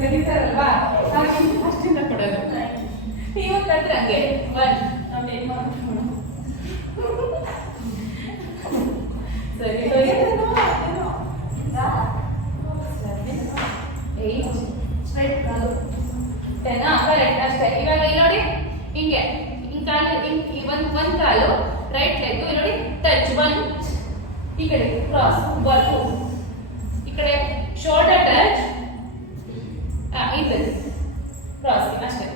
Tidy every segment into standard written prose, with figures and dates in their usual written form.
ಕರೀತಾರಲ್ವಾ ಹಾಗೆ ಅಷ್ಟಿಂದ ಕೊಡೋದು. ಇವತ್ತಾದ್ರೆ ಹಂಗೆ ಒನ್ ಸರಿ 8 ಸ್ಟ್ರೈಟ್ 10 ಕರೆಕ್ಟ್ ಅಷ್ಟೇ. ಇವಾಗ ಇಲ್ಲಿ ನೋಡಿ ಹಿಂಗೆ ಒಂದು ಕಾಲು ರೈಟ್ ಲೆಗ್ ನೋಡಿ ಟಚ್ 1 ಈ ಕಡೆ ಕ್ರಾಸ್ 1 ಈ ಕಡೆ ಶೋಲ್ಡರ್ ಟಚ್ ಇದು ಕ್ರಾಸ್ ಅಷ್ಟೇ.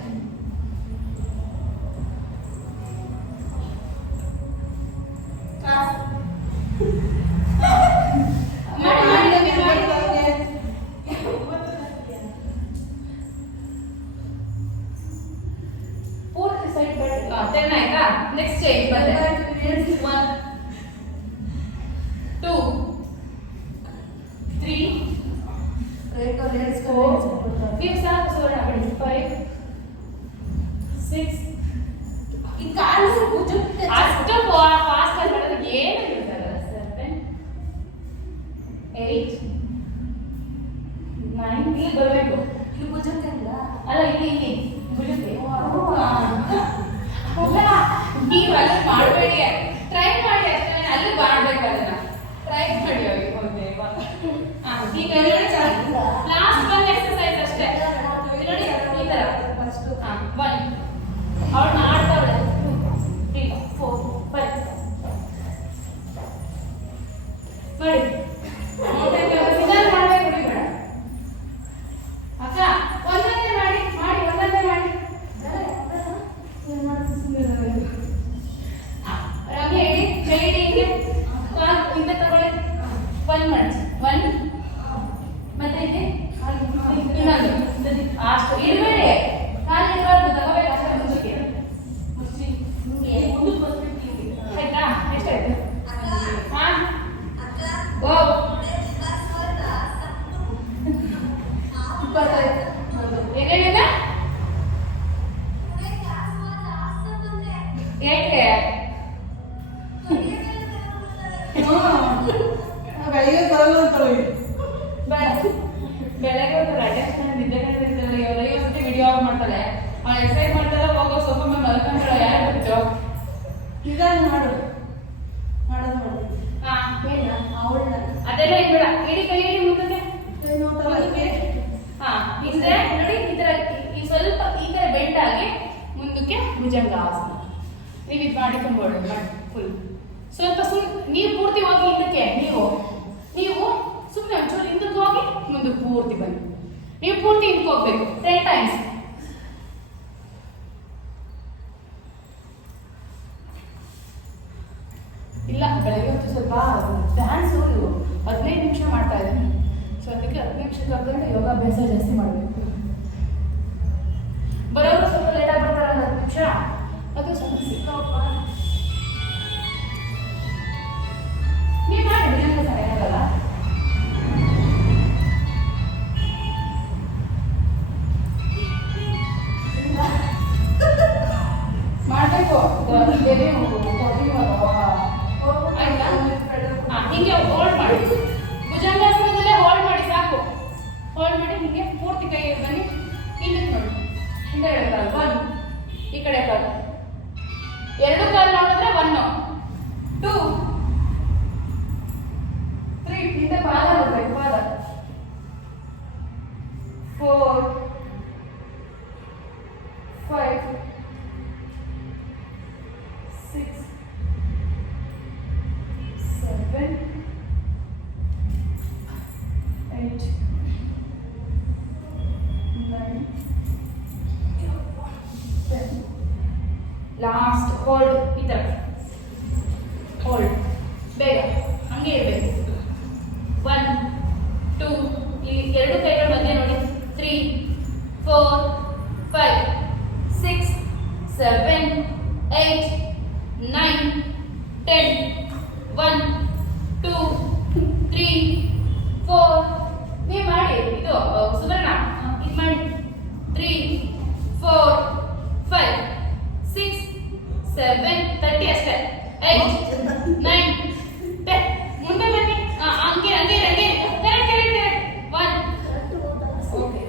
ಟೆನ್ ಆಯ್ತಾ? ನೆಕ್ಸ್ಟ್ ಚೇಂಜ್ ಬಂದೆ 1 2 3 ನೀವು ಸಾಕು ಸೋಣ ಬಿಡಿ 5 6 ಈ ಕಾಲು ಅಷ್ಟು ಫಾಸ್ಟ್ ಆಗಿ ಮಾಡಿದ್ರೆ ಏನು ಇರುತ್ತಲ್ಲ 7 8 9 ಇಲ್ಲಿ ಬರಬೇಕು. ಇಲ್ಲಿ ಭುಜಕ್ಕೆ ಅಲ್ಲ ಇಲ್ಲಿ ಭುಜಕ್ಕೆ ನೀವು ಅಲ್ಲಿ ಮಾಡಬೇಡಿ, ಟ್ರೈ ಮಾಡಿ ಅಷ್ಟೇ. ಅಲ್ಲಿ ಮಾಡ್ಬೇಕು ಅದನ್ನ ಟ್ರೈ ಮಾಡಿ ಈಗ ಲಾಸ್ಟ್ ಒಂದು ಎಕ್ಸರ್ಸೈಸ್ ಅಷ್ಟೇ ನೋಡಿ ಈ ತರ ಒನ್ ಅವಳು ಮಾಡ್ತಾವಳೆ 2 3 4 5 ಮಾಡಿ ಅಕ್ಕ ಒಂದೊಂದೇ ಮಾಡಿ ಒಂದೊಂದೇ ಮಾಡಿ ರಮ್ಯ ಹೇಳಿ ಹಿಂಗೆ ಹಿಂದೆ ತಗೊಳ್ಳಿ 1 ಮಾಡಿ 1 ಮತ್ತೆ ಇದೆ ಇನ್ನೊಂದು ಅಷ್ಟು ಇರಬೇಡಿ ಕಾಲು ಇರಬಾರ್ದು ತಗೋಬೇಕು ಅಷ್ಟೇ ಮುಂದಕ್ಕೆ ಆಯ್ತಾ? ಎಷ್ಟಾಯ್ತು? ಹಾ ಓ 25 ಏನೇನಿದೆ ಏಕೆ ಬೆಳಗ್ಗೆ ಒಂದು ರಜೆ ನಿದ್ದೆ ಕಟ್ಟಿರ್ತಾರಲ್ಲ ಇವರೆಲ್ಲ ಇವತ್ತು ವಿಡಿಯೋ ಆಫ್ ಮಾಡ್ತಾಳೆ. ಅವಳು ಎಕ್ಸರ್ಸೈಸ್ ಮಾಡ್ತಾಳೆ ಹೋಗೋ ಸ್ವಲ್ಪ ಮೇಲೆ ಮಲ್ಕೊಂಡ್ರೆ ಯಾರು ಗೊತ್ತು ಇದನ್ನು ಮಾಡೋದು ಅದೆಲ್ಲ ಇದ್ಬೇಡ. ಇಡೀ ಕೈ ಇಡಿ ಮುಂದಕ್ಕೆ ಹಿಂದೆ ನೋಡಿ ಈ ತರ ಈ ಸ್ವಲ್ಪ ಈ ತರ ಬೆಂಡ್ ಆಗಿ ಮುಂದಕ್ಕೆ ಭುಜಂಗಾಸನ. ನೀವು ಇದು ಮಾಡಿಕೊಂಡ್ಬೋಳು ಫುಲ್ ಸ್ವಲ್ಪ ನೀವು ಪೂರ್ತಿ ಹೋಗಿ ಹಿಂದಕ್ಕೆ ನೀವು ಸುಮ್ಮನೆ ಒಂಚೂರು ಹಿಂದಕ್ಕೆ ಹೋಗಿ ಮುಂದಕ್ಕೆ ಪೂರ್ತಿ ಬನ್ನಿ. ನೀವು ಪೂರ್ತಿ ಹಿಂದಕ್ಕೆ ಹೋಗ್ಬೇಕು 10 ಟೈಮ್ಸ್. ಇಲ್ಲ ಬೆಳಗ್ಗೆ ಹೊತ್ತು ಸ್ವಲ್ಪ ಡ್ಯಾನ್ಸು 15 ನಿಮಿಷ ಮಾಡ್ತಾ ಇದ್ದೀನಿ. ಸೊ ಅದಕ್ಕೆ 10 ನಿಮಿಷ ಕರ್ಕೊಂಡು ಯೋಗಾಭ್ಯಾಸ ಜಾಸ್ತಿ ಮಾಡಬೇಕು. ಬರೋರು ಸ್ವಲ್ಪ ಲೇಟಾಗಿ ಬರ್ತಾರೆ 10 ನಿಮಿಷ ಅದು ಸ್ವಲ್ಪ ಸಿಕ್ಕಪ್ಪ ನೀವು ಮಾಡಿ ಬಿಡಂಗ ಸರಿಯಾಗಲ್ಲ. ಮಾಡಬೇಕು ಆಯ್ತಾ? ಹಿಂಗೆ ಹೋಲ್ಡ್ ಮಾಡಿ ಭುಜಂಗಾಸನದಲ್ಲೇ ಹೋಲ್ಡ್ ಮಾಡಿ ಸಾಕು. ಹೋಲ್ಡ್ ಮಾಡಿ ಹಿಂಗೆ ಪೂರ್ತಿ ಕೈ ಬನ್ನಿ ಹಿಂದಕ್ಕೆ ನೋಡಿ ಹಿಂದೆ ಕಾಲು 1 ಈ ಕಡೆ ಕಾಲು 2 ಕಾಲು ನೋಡಿದ್ರೆ 1 2 3 ಹಿಂದೆ ಪಾದ ನೋಡ್ಬೇಕು ಪಾದ 4 5 6 7 8 9 10 ಲಾಸ್ಟ್ ಹೋಲ್ಡ್ ಈ ತರ ಹೋಲ್ಡ್ ಬೇಗ ಹಂಗೆ ಇರಬೇಕು 1 2 ಈ ಎರಡು ಕೈಗಳ ಮಧ್ಯೆ ನೋಡಿ 3 4 5 6 7 8 9 10 1 2 3 4 ನೀವು ಮಾಡಿ ಇದು ಸುವರ್ಣ ಇದು ಮಾಡಿ 3 4 5 6 7 30 ಅಷ್ಟೇ 8 9 10 ಮುಂದೆ ಬನ್ನಿ ಹಂಗೆ ಹಂಗೆ ಹಂಗೆ ಕರೆಕ್ಟ್ 1 ಓಕೆ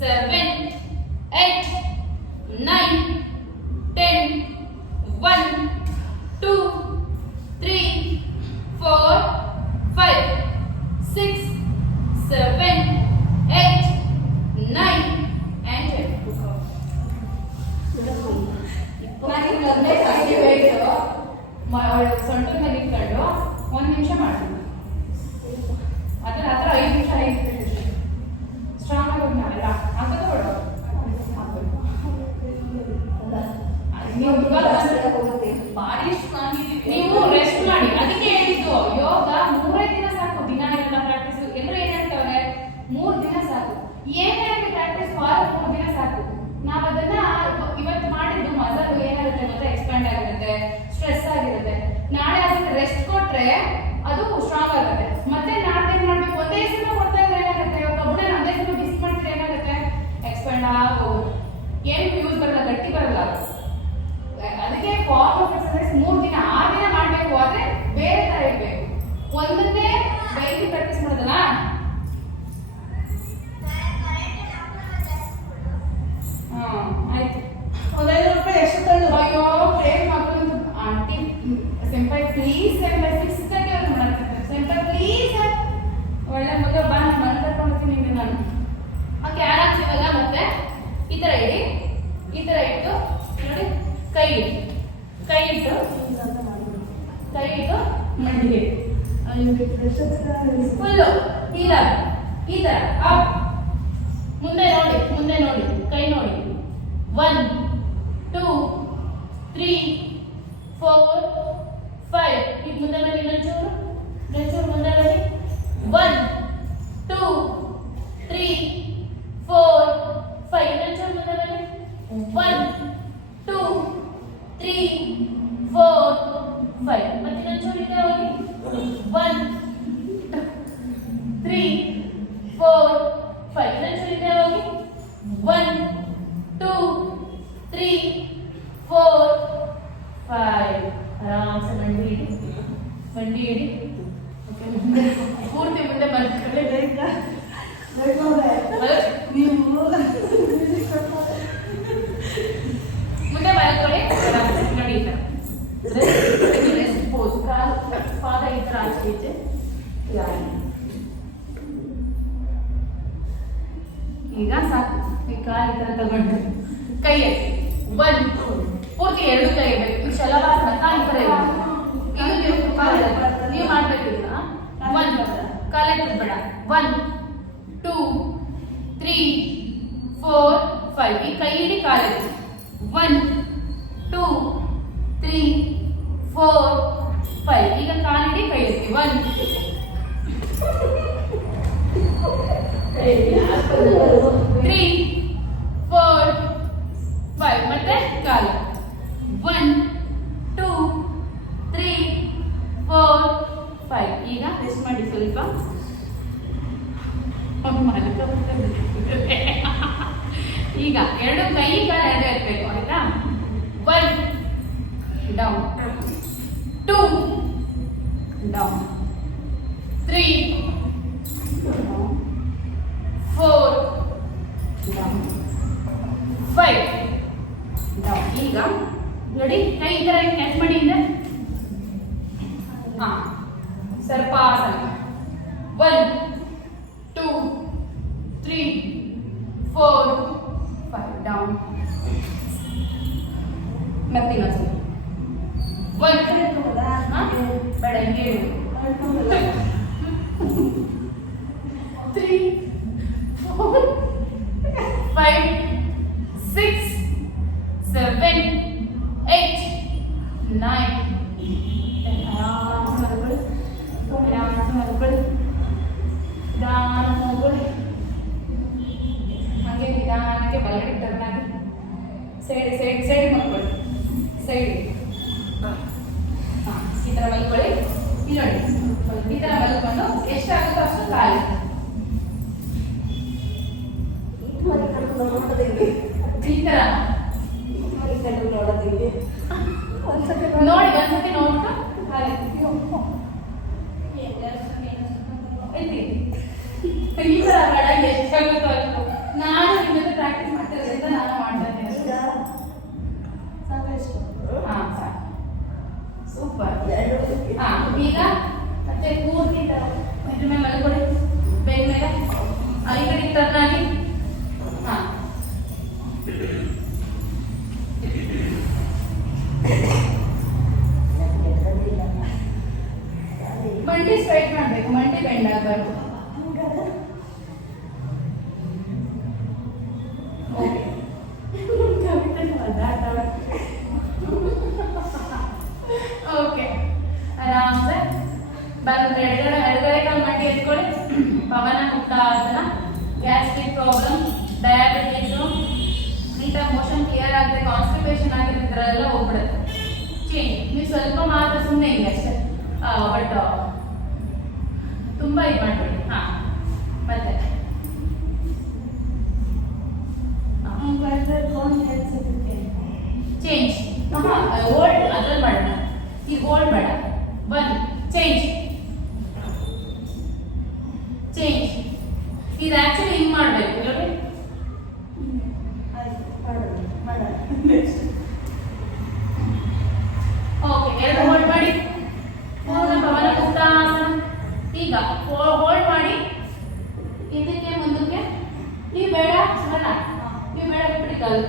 7, 8, 9, 10, 1, 2, 3, 4, 5, 6, 7, 8, 9, and 10. ಸೊಂಟದ ಮೇಲೆ ಇಟ್ಕೊಂಡು 1 ನಿಮಿಷ ಮಾಡ್ತೀನಿ. ಅದರ 5 ನಿಮಿಷ ಸ್ಟ್ರಾಂಗ್ ಆಗಿ ನಾವೆಲ್ಲ ಹಾಕೋದು ಬಿಡೋ. ನೀವು ರೆಸ್ಟ್ ಮಾಡಿ. ಅದಕ್ಕೆ ಹೇಳಿದ್ದು ಯೋಗ 3 ದಿನ ಸಾಕು. ದಿನ ಎಲ್ಲ ಪ್ರಾಕ್ಟೀಸ್ ಎಲ್ಲರೂ ಏನ್ ಹೇಳ್ತವ್ರೆ 3 ದಿನ ಸಾಕು. ಏನೇ ಪ್ರಾಕ್ಟೀಸ್ ವಾರಕ್ಕೆ 3 ದಿನ ಸಾಕು. ನಾವು ಅದನ್ನ ಇವತ್ತು ಮಾಡಿದ್ದು ಮಸಲ್ ಏನಾಗುತ್ತೆ ಮತ್ತೆ ಎಕ್ಸ್ಪ್ಯಾಂಡ್ ಆಗಿರುತ್ತೆ, ಸ್ಟ್ರೆಸ್ ಆಗಿರುತ್ತೆ. ನಾಳೆ ಅದಕ್ಕೆ ರೆಸ್ಟ್ ಕೊಟ್ರೆ ಅದು ಸ್ಟ್ರಾಂಗ್ ಆಗುತ್ತೆ. ಮತ್ತೆ ನಾಳೆ ಏನ್ ಮಾಡ್ಬೇಕು, ಒಂದೇ ಸಲ ಕೊಡ್ತಾ ಇದ್ರೆ ಏನಾಗುತ್ತೆ, ಕಬ್ಬಣ ಒಂದೇ ಸಲ ಡಿಸ್ ಮಾಡಿದ್ರೆ ಏನಾಗುತ್ತೆ, ಎಕ್ಸ್ಪ್ಯಾಂಡ್ ಆಗೋಗುತ್ತೆ. ಏನು ಯೂಸ್ ಬರಲ್ಲ, ಗಟ್ಟಿ ಬರಲ್ಲ. ಅದಕ್ಕೆ ಫಾರ್ಮ್ ಆಫ್ ಎಕ್ಸರ್ಸೈಸ್ 3 ದಿನ 6 ದಿನ ಮಾಡಬೇಕು. ಆದ್ರೆ ಬೇರೆ ತರ ಇರಬೇಕು. ಒಂದನ್ನೇ ಡೈಲಿ ಪ್ರಾಕ್ಟೀಸ್ ಮಾಡೋದಲ್ಲ. ಆಯ್ತು. ₹5 ಎಷ್ಟು ತಳ್ಳು? ಅಯ್ಯೋ ಪ್ರೇಮ್ ಮಕ್ಕಳು ಆಂಟಿ ಸೆಂಪೈ ಪ್ಲೀಸ್ ಸೆಂಪೈ 6:30 ಅವ್ರು ಮಾಡ್ತಿರ್ತಾರೆ. ಸೆಂಪೈ ಪ್ಲೀಸ್ ಒಳ್ಳೆ ಮಗ ಬಾ ನಾನು ಕರ್ಕೊಂಡ್ತೀನಿ ನಿಂಗೆ ನಾನು. ಓಕೆ ಆರಾಮ್ಸೆ ಇವಾಗ ಮತ್ತೆ ಈ ಥರ ಇಡಿ. ಈ ಥರ ಇಟ್ಟು ನೋಡಿ ಕೈ ಇಟ್ಟು ಮಂಡಿಗೆ ಫುಲ್ಲು ಇಲ್ಲ ಈ ಥರ ಅಪ್. ಮುಂದೆ ನೋಡಿ ಕೈ ನೋಡಿ. 1, 2, 3, 4, 5. ಈಗ ಮುಂದೆ ಬನ್ನಿ. ಇನ್ನೊಂಚೂರು ಮುಂದೆ ಬನ್ನಿ. 1, 2, 3, 4, 5. ಇನ್ನೊಂಚೂರು ಮುಂದೆ ಬನ್ನಿ. 1, 2, 3, 4, 5. ಮತ್ತೆ ಇನ್ನೊಂಚೂರು ಹಿಂದೆ ಹೋಗಿ. 1, 2, 3, 4, 5. ಇನ್ನೊಂಚೂರು ಹಿಂದೆ ಹೋಗಿ. 1, 2, 3, 4, 5. ಆರಾಮ್ಸೆ ಮಂಡಿ ಇಡಿ. ಓಕೆ ಪೂರ್ತಿ ಮುಂದೆ ಮಲ್ಕೊಳ್ಳಿ. ಮುಂದೆ ಮಲ್ಕೊಳ್ಳಿ. ಆರಾಮ್ಸೆ ನೋಡಿ ಈ ಥರ ರೆಸ್ಟ್ ಪೋಸ್. ಪಾದ ಈ ಥರ ಆಚೆ ಈಚೆ. ಈಗ ಸಾಕು. ಈ ಕಾಲು ಈ ಥರ ತಗೊಂಡು ಕೈ ಎತ್ತಿ. 1 ಪೂರ್ತಿ 2 ಕೈ ಇರಬೇಕು. ಈ ಶಲಭಾಸನ ಈ ಥರ ಇರಬೇಕು. ನೀವು ಮಾಡ್ಬೇಕಿಲ್ಲ. 1 ಕಾಲೇ ಬಿಡಬೇಡ. 1, 2, 3, 4, 5. ಈ ಕೈ ಇಡಿ ಕಾಲೇ. 1, 2, 3, 4, 5. ಈಗ ಕಾಲಿಡಿ ಕೈ ಎತ್ತಿ. 1, 3, 4, 5. ಮತ್ತೆ ಕಾಲು. 1, 2, 3, 4, 5. ಈಗ ರೆಸ್ಟ್ ಮಾಡಿ ಸ್ವಲ್ಪ. ಈಗ 2 ಕೈ ಕಾಲ 2 ಇರಬೇಕು ಆಯ್ತಾ. 1 ಡೌನ್, 2 ಡೌನ್, 3 4 ಡೌನ್, 5 ಡೌನ್. ಈಗ ನೋಡಿ ಕೈ ಈ ಥರ ಕ್ಯಾಚ್ ಮಾಡಿ ಇಂದ. ಸರ್ಪಾಸನ. 1, 2, 3, 4, 5 ಡೌನ್. ಮತ್ತೆ ಇನ್ನೊಂದ್ಸಲ 1 ಬೇಡ ಹಿಂಗೆ 3, 4, 5, 6, 7, 8, 9, 10. ಆರಾಮ್ಸೆ ಮಲ್ಕೊಳ್ಳಿ. ಹಾಗೆ ನಿಧಾನಕ್ಕೆ ಬಲಗಡೆ ಟರ್ನ್ ಆಗಿ ಸೈಡ್ ಮಲ್ಕೊಳ್ಳಿ. ಸೈಡ್ ಈ ಥರ ಮಲ್ಕೊಳ್ಳಿ. ಇಲ್ಲಿ ನೋಡಿ ಈ ಥರ ಮಲ್ಕೊಂಡು ಎಷ್ಟಾಗುತ್ತೋ ಅಷ್ಟು ಕಾಲು ಈ ಥರ ನೋಡಿ. ಒಂದ್ಸತಿ ನೋಡ್ಬಿಟ್ಟು ಈ ಥರ ಬೇಡ. ಎಷ್ಟಾಗುತ್ತೋ ಅಷ್ಟು. ನಾನು ಅದರಲ್ಲೆಲ್ಲ ಹೋಗ್ಬಿಡುತ್ತೆ. ಚೇಂಜ್. ನೀವು ಸ್ವಲ್ಪ ಮಾತ್ರ ಸುಮ್ಮನೆ ಹಿಂಗೆ ಅಷ್ಟೇ, ಬಟ್ ತುಂಬ ಇದು ಮಾಡಬೇಡಿ. ಹಾಂ, ಮತ್ತೆ ಚೇಂಜ್. ಹೋಲ್ಡ್ ಅದ್ರಲ್ಲಿ ಮಾಡೋಣ, ಈಗ ಹೋಲ್ಡ್ ಬೇಡ. ಬನ್ನಿ, ಚೇಂಜ್ ಚೇಂಜ್. ಇದು ಆಕ್ಚುಲಿ ಹಿಂಗೆ ಮಾಡಬೇಕು ನೋಡಿ. ಓಕೆ, ಎರಡು ಹೋಲ್ಡ್ ಮಾಡಿ. ಪೂರ್ಣ ಭವನ ಮುಕ್ತಾಸನ. ಈಗ ಹೋಲ್ಡ್ ಮಾಡಿ, ಇದಕ್ಕೆ ಮುಂದಕ್ಕೆ. ನೀವು ಬೇಡ ಸುಮನ, ನೀವು ಬೇಡ ಬಿಟ್ಬಿಡಿ.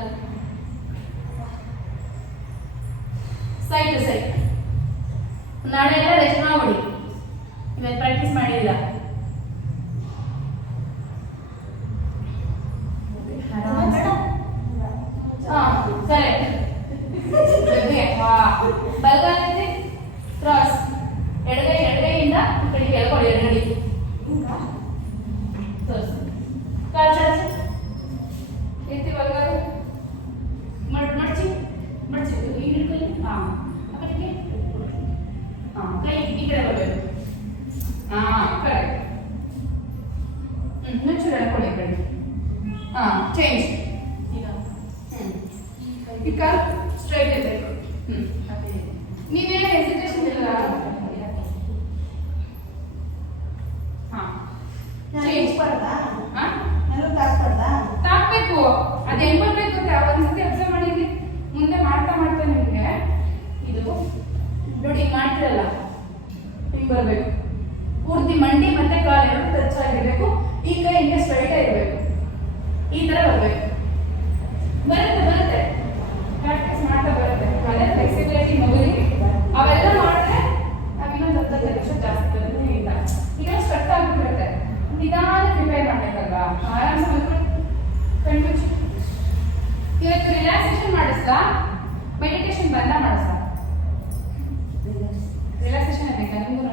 Side to side. ನಾಳೆ ಎಲ್ಲ ರೆಸ್ಟ್ ಮಾಡ್ಬಿಡಿ, ಇವತ್ತು ಪ್ರಾಕ್ಟೀಸ್ ಮಾಡಿಲ್ಲ. ಬಲಗೈತೆ ಕ್ರಾಸ್, ಎಡಗೈಯಿಂದ ಈ ಕಡೆ ಕೆಳಗಡೆ ಎಡಗಡೆ ಕಾಲು ಚಾಚಿ ಎತ್ತಿ ಬಲಗೈ ಮಡ್ಚಿ ಮಡ್ಚಿ ಈ ಕೈ. ಹಾಂ, ಆ ಕಡೆಗೆ. ಹಾಂ, ಕೈ ಈ ಕಡೆ ಬರಬೇಕು. ಹಾಂ, ಕರೆಕ್ಟ್. ಚೂರು ಎಳ್ಕೊಳ್ಳಿ ಈ ಕಡೆ. ಹಾಂ, ಚೇಂಜ್. ಈಗ ಸ್ಟ್ರೈಟ್ ಇರಬೇಕು. ನೀವೇನು ಹೆಸಿಟೇಷನ್ ಇಲ್ಲ. ಹಾಂ, ಚೇಂಜ್. ತಾಕ್ಬೇಕು. ಅದು ಹೆಂಗ್ ಬರ್ಬೇಕು ಅಂತ ಒಂದ್ಸತಿ ಅಬ್ಸರ್ವ್ ಮಾಡಿದ್ವಿ. ಮುಂದೆ ಮಾಡ್ತಾ ಮಾಡ್ತಾ ನಿಮಗೆ ಇದು ನೋಡಿ ಮಾಡ್ತಿರಲ್ಲ, ಹಿಂಗೆ ಬರಬೇಕು. ಪೂರ್ತಿ ಮಂಡಿ ಮತ್ತೆ ಕಾಲು ಎರಡು ಟಚ್ ಆಗಿರಬೇಕು. ಈ ಕೈ ಹಿಂಗೆ ಸ್ಟ್ರೈಟ್ ಆಗಿರಬೇಕು. ಈ ಥರ ಬರಬೇಕು. ಬರುತ್ತೆ ಬರುತ್ತೆ, ಪ್ರಾಕ್ಟೀಸ್ ಮಾಡ್ತಾ ಬರುತ್ತೆ. ಅದೇ ಫ್ಲೆಕ್ಸಿಬಿಲಿಟಿ ಮಗುವಿಗೆ ಅವೆಲ್ಲ ಮಾಡಿದ್ರೆ ನಾವು ಇನ್ನೊಂದು 10 ನಿಮಿಷ ಜಾಸ್ತಿ ಬರುತ್ತೆ. ಈಗ ಸ್ಟ್ರಕ್ ಆಗಿಬಿಡುತ್ತೆ. ನಿಧಾನ ಪ್ರಿಪೇರ್ ಮಾಡಬೇಕಲ್ವಾ. ಆರಾಮ್ಸೆ ಮಲ್ಕೊಂಡು ಕಣ್ಮುಚ್ಚಿ. ಇವತ್ತು ರಿಲ್ಯಾಕ್ಸೇಷನ್ ಮಾಡಿಸ್ಲಾ, ಮೆಡಿಟೇಷನ್ ಬಂದ ಮಾಡಿಸ್ಲಾ? ರಿಲ್ಯಾಕ್ಸೇಷನ್ ಬೇಕಾ ನಿಮ್ಗೂ?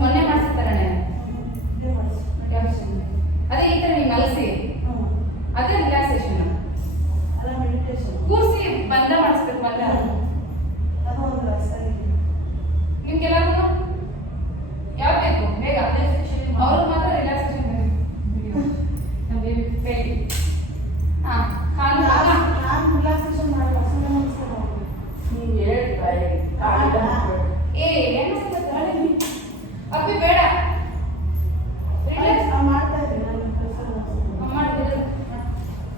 ಮೊನ್ನೆ ಮಾಡಿಸ್ತಾರಣ್ಣ ಅದೇ ಈ ಥರ ನೀವು ಮಲಸಿ, ಅದೇ ರಿಲ್ಯಾಕ್ಸೇಷನ್. ಕೂರಿಸಿ ಬಂದ ಮಾಡಿಸ್ಬೇಕು. ಮತ್ತೆ ನಿಮ್ಗೆಲ್ಲರಿಗೂ ಯಾವ್ದು ಬೇಕು ಬೇಗ? ಅವ್ರಿಗೆ ಮಾತ್ರ ರಿಲ್ಯಾಕ್ಸೇಷನ್ ಬೇಕು. ಹಾಂ, ಕಾಲು ಅಪ್ಪಿ ಬೇಡ,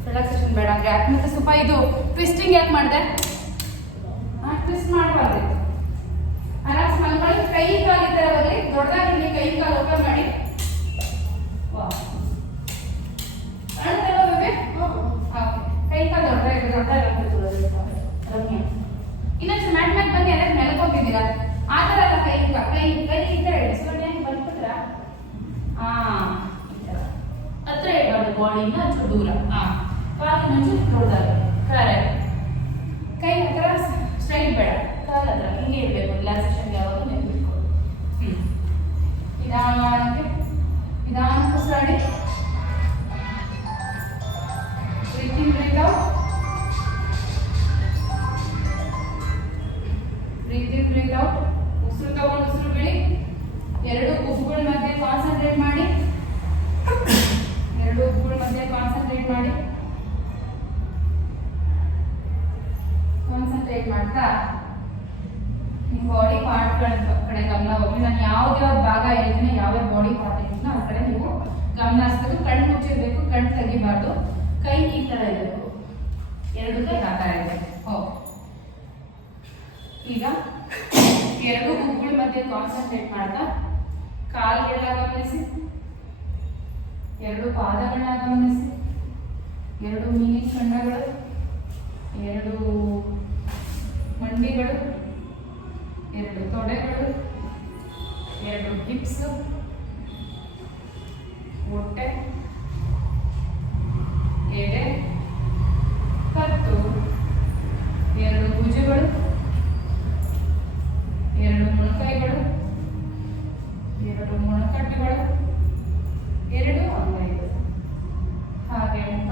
ರಿಲ್ಯಾಕ್ಸೇಷನ್ ಬೇಡ ಅಂದ್ರೆ ಯಾಕೆ? ಮತ್ತೆ ಸ್ವಲ್ಪ ಇದು ಟ್ವಿಸ್ಟಿಂಗ್ ಯಾಕೆ ಮಾಡಿದೆ? ಟ್ವಿಸ್ಟ್ ಮಾಡಬಾರ್ದು. ಆರಾಮ್ಸ್ ಮಲ್ಕೊಳ್ಳಿ. ಕೈ ಕಾಲು ಈ ಥರ ಬರಲಿ. ದೊಡ್ಡದಾಗಿ ಕೈ ಕಾಲು ಓಪನ್ ಮಾಡಿ. ಕೈ ಕಾಲು ದೊಡ್ಡ ಇನ್ನೊಂದು ಮ್ಯಾಟ್ ಮ್ಯಾಟ್ ಬನ್ನಿ. ಅದಕ್ಕೆ ನೆಲಕೋಗಿದ್ದೀರಾ ಆ ಥರ ಅಲ್ಲ. ಕೈ ಕೈ ಕೈ ಈ ಥರ ಇಡಿಸ್ಕೊಂಡೆ ಬಂದ್ಬಿಟ್ರ. ಈ ಥರ ಹತ್ರ ಇಡಬಾರ್ದು, ಬಾಡಿಯಿಂದ ಹಚ್ಚು ದೂರ. ಕಾಲು ಮುಂಚೆ ದೊಡ್ಡದಾಗಿ. ಕರೆಕ್ಟ್. ಕೈ ಹತ್ರ ಸ್ಟ್ರೈಟ್ ಬೇಡ, ಕಾಲು ಹತ್ರ ಹಿಂಗೆ ಇರಬೇಕು. ರಿಲ್ಯಾಕ್ಸೇಷನ್ ಯಾವಾಗಲೂ ನೆನಪಿಟ್ಕೊಳ್ಳಿ. ನಿಧಾನಕ್ಕೆ ನಿಧಾನಕ್ಕೆ ಉಸಿರಾಡಿ. ಬ್ರೀತ್ ಇನ್, ಬ್ರೀತ್ ಔಟ್. ಬ್ರೀತ್ ಇನ್, ಬ್ರೀತ್ ಔಟ್. ಉಸಿರು ತಗೊಂಡು ಉಸಿರು ಬಿಡಿ. ಎರಡು ಉಬ್ಬುಗಳ ಮಧ್ಯೆ ಕಾನ್ಸಂಟ್ರೇಟ್ ಮಾಡಿ. ಎರಡು ಉಬ್ಬುಗಳ ಮಧ್ಯೆ ಕಾನ್ಸಂಟ್ರೇಟ್ ಮಾಡಿ. ಕಾನ್ಸಂಟ್ರೇಟ್ ಮಾಡ್ತಾ ನಿಮ್ಮ ಬಾಡಿ ಪಾರ್ಟ್ಗಳ ಕಡೆ ಗಮನ ಹೋಗಿ. ನಾನು ಯಾವ್ದಾವ್ದು ಭಾಗ ಹೇಳ್ತೀನಿ, ಯಾವ್ಯಾವ ಬಾಡಿ ಪಾರ್ಟ್ ಇರ್ತೀನೋ ಆ ಕಡೆ ನೀವು ಗಮನ ಹರಿಸ್ಬೇಕು. ಕಣ್ಣು ಮುಚ್ಚಿರ್ಬೇಕು, ಕಣ್ಣು ತೆಗಿಬಾರ್ದು. ಕೈ ಈ ಥರ ಇರಬೇಕು, ಎರಡು ಕೈ ಆ ಥರ ಇರಬೇಕು. ಓಕೆ, ಈಗ ಎರಡು ಉಬ್ಬುಗಳ ಮಧ್ಯೆ ಕಾನ್ಸಂಟ್ರೇಟ್ ಮಾಡ್ತಾ ಕಾಲುಗಳನ್ನ ಗಮನಿಸಿ, ಎರಡು ಪಾದಗಳನ್ನ ಗಮನಿಸಿ, ಎರಡು ಮೀನಿ ಖಂಡಗಳು, ಎರಡು ಮಂಡಿಗಳು, ಎರಡು ತೊಡೆಗಳು, ಎರಡು ಹಿಪ್ಸ್, ಹೊಟ್ಟೆ, ಎಡೆ, ಕತ್ತು, ಎರಡು ಭುಜಗಳು, ಎರಡು ಮೊಣಕೈಗಳು, ಎರಡು ಮೊಣಕಟ್ಟುಗಳು, ಎರಡು ಅಂಗೈಗಳು, ಹಾಗೆ ಮುಖ,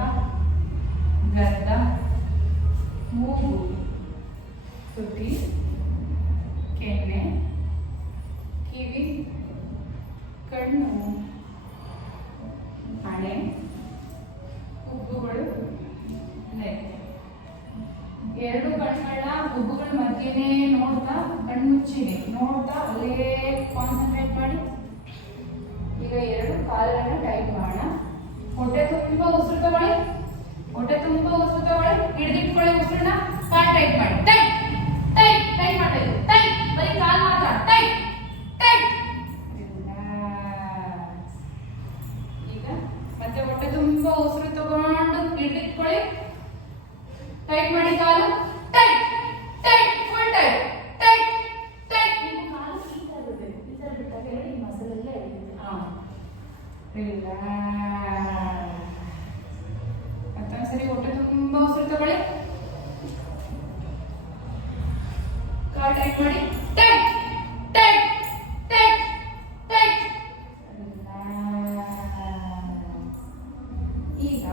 ಗಡ್ಡ, ಮೂಗು, ತುಟಿ, ಕೆನ್ನೆ, ಕಿವಿ, ಕಣ್ಣು, ಹಣೆ, ಹುಬ್ಬುಗಳು, ನೆಕ್. ಎರಡು ಕಣ್ಗಳ ಹುಬ್ಬುಗಳ ಮಧ್ಯೆನೇ ನೋಡ್ತಾ ಕಣ್ಮುಚ್ಚಿದೆ ನೋಡ್ತಾ ಅಲ್ಲೇ ಕಾನ್ಸಂಟ್ರೇಟ್ ಮಾಡಿ. ಈಗ ಎರಡು ಕಾಲನ್ನು ಟೈಟ್ ಮಾಡೋಣ. ಹೊಟ್ಟೆ ತುಂಬಾ ಉಸಿರು ತಗೊಳ್ಳಿ, ಹೊಟ್ಟೆ ತುಂಬಾ ಉಸಿರು ತಗೊಳ್ಳಿ, ಹಿಡಿದಿಟ್ಕೊಳ್ಳಿ ಉಸಿರನ್ನ. ಕಾಲ್ ಟೈಟ್ ಮಾಡಿ, ಟೈಟ್ ಟೈಟ್ ಟೈಟ್ ಮಾಡಬೇಕು, ಟೈಟ್. ಬರೀ ಕಾಲ್ ಮಾತ್ರ, ಟೈಟ್ ಟೈಟ್. ಈಗ ಮತ್ತೆ ಹೊಟ್ಟೆ ತುಂಬಾ ಉಸಿರು ತಗೊಂಡು ಹಿಡಿದಿಟ್ಕೊಳ್ಳಿ, ಟೈಟ್ ಮಾಡಿ ಕಾಲು, tight tight full tight tight tight. ನೀವು ಕಾಲು ಈ ತರ ಬಿಡಬೇಕು, ಈ ತರ ಬಿಟ್ಟಾಗ ಈ ಮಸಲ್ ಎಲ್ಲ ಎಳೆಯುತ್ತೆ. ಮತ್ತೊಂದ್ಸರಿ ಹೊಟ್ಟೆ ತುಂಬಾ ಉಸಿರು ತಗೊಳ್ಳಿ, ಕಾಲು ಟೈಟ್ ಮಾಡಿ, ಟೈಟ್ ಟೈಟ್ ಟೈಟ್ ಟೈಟ್. ಈಗ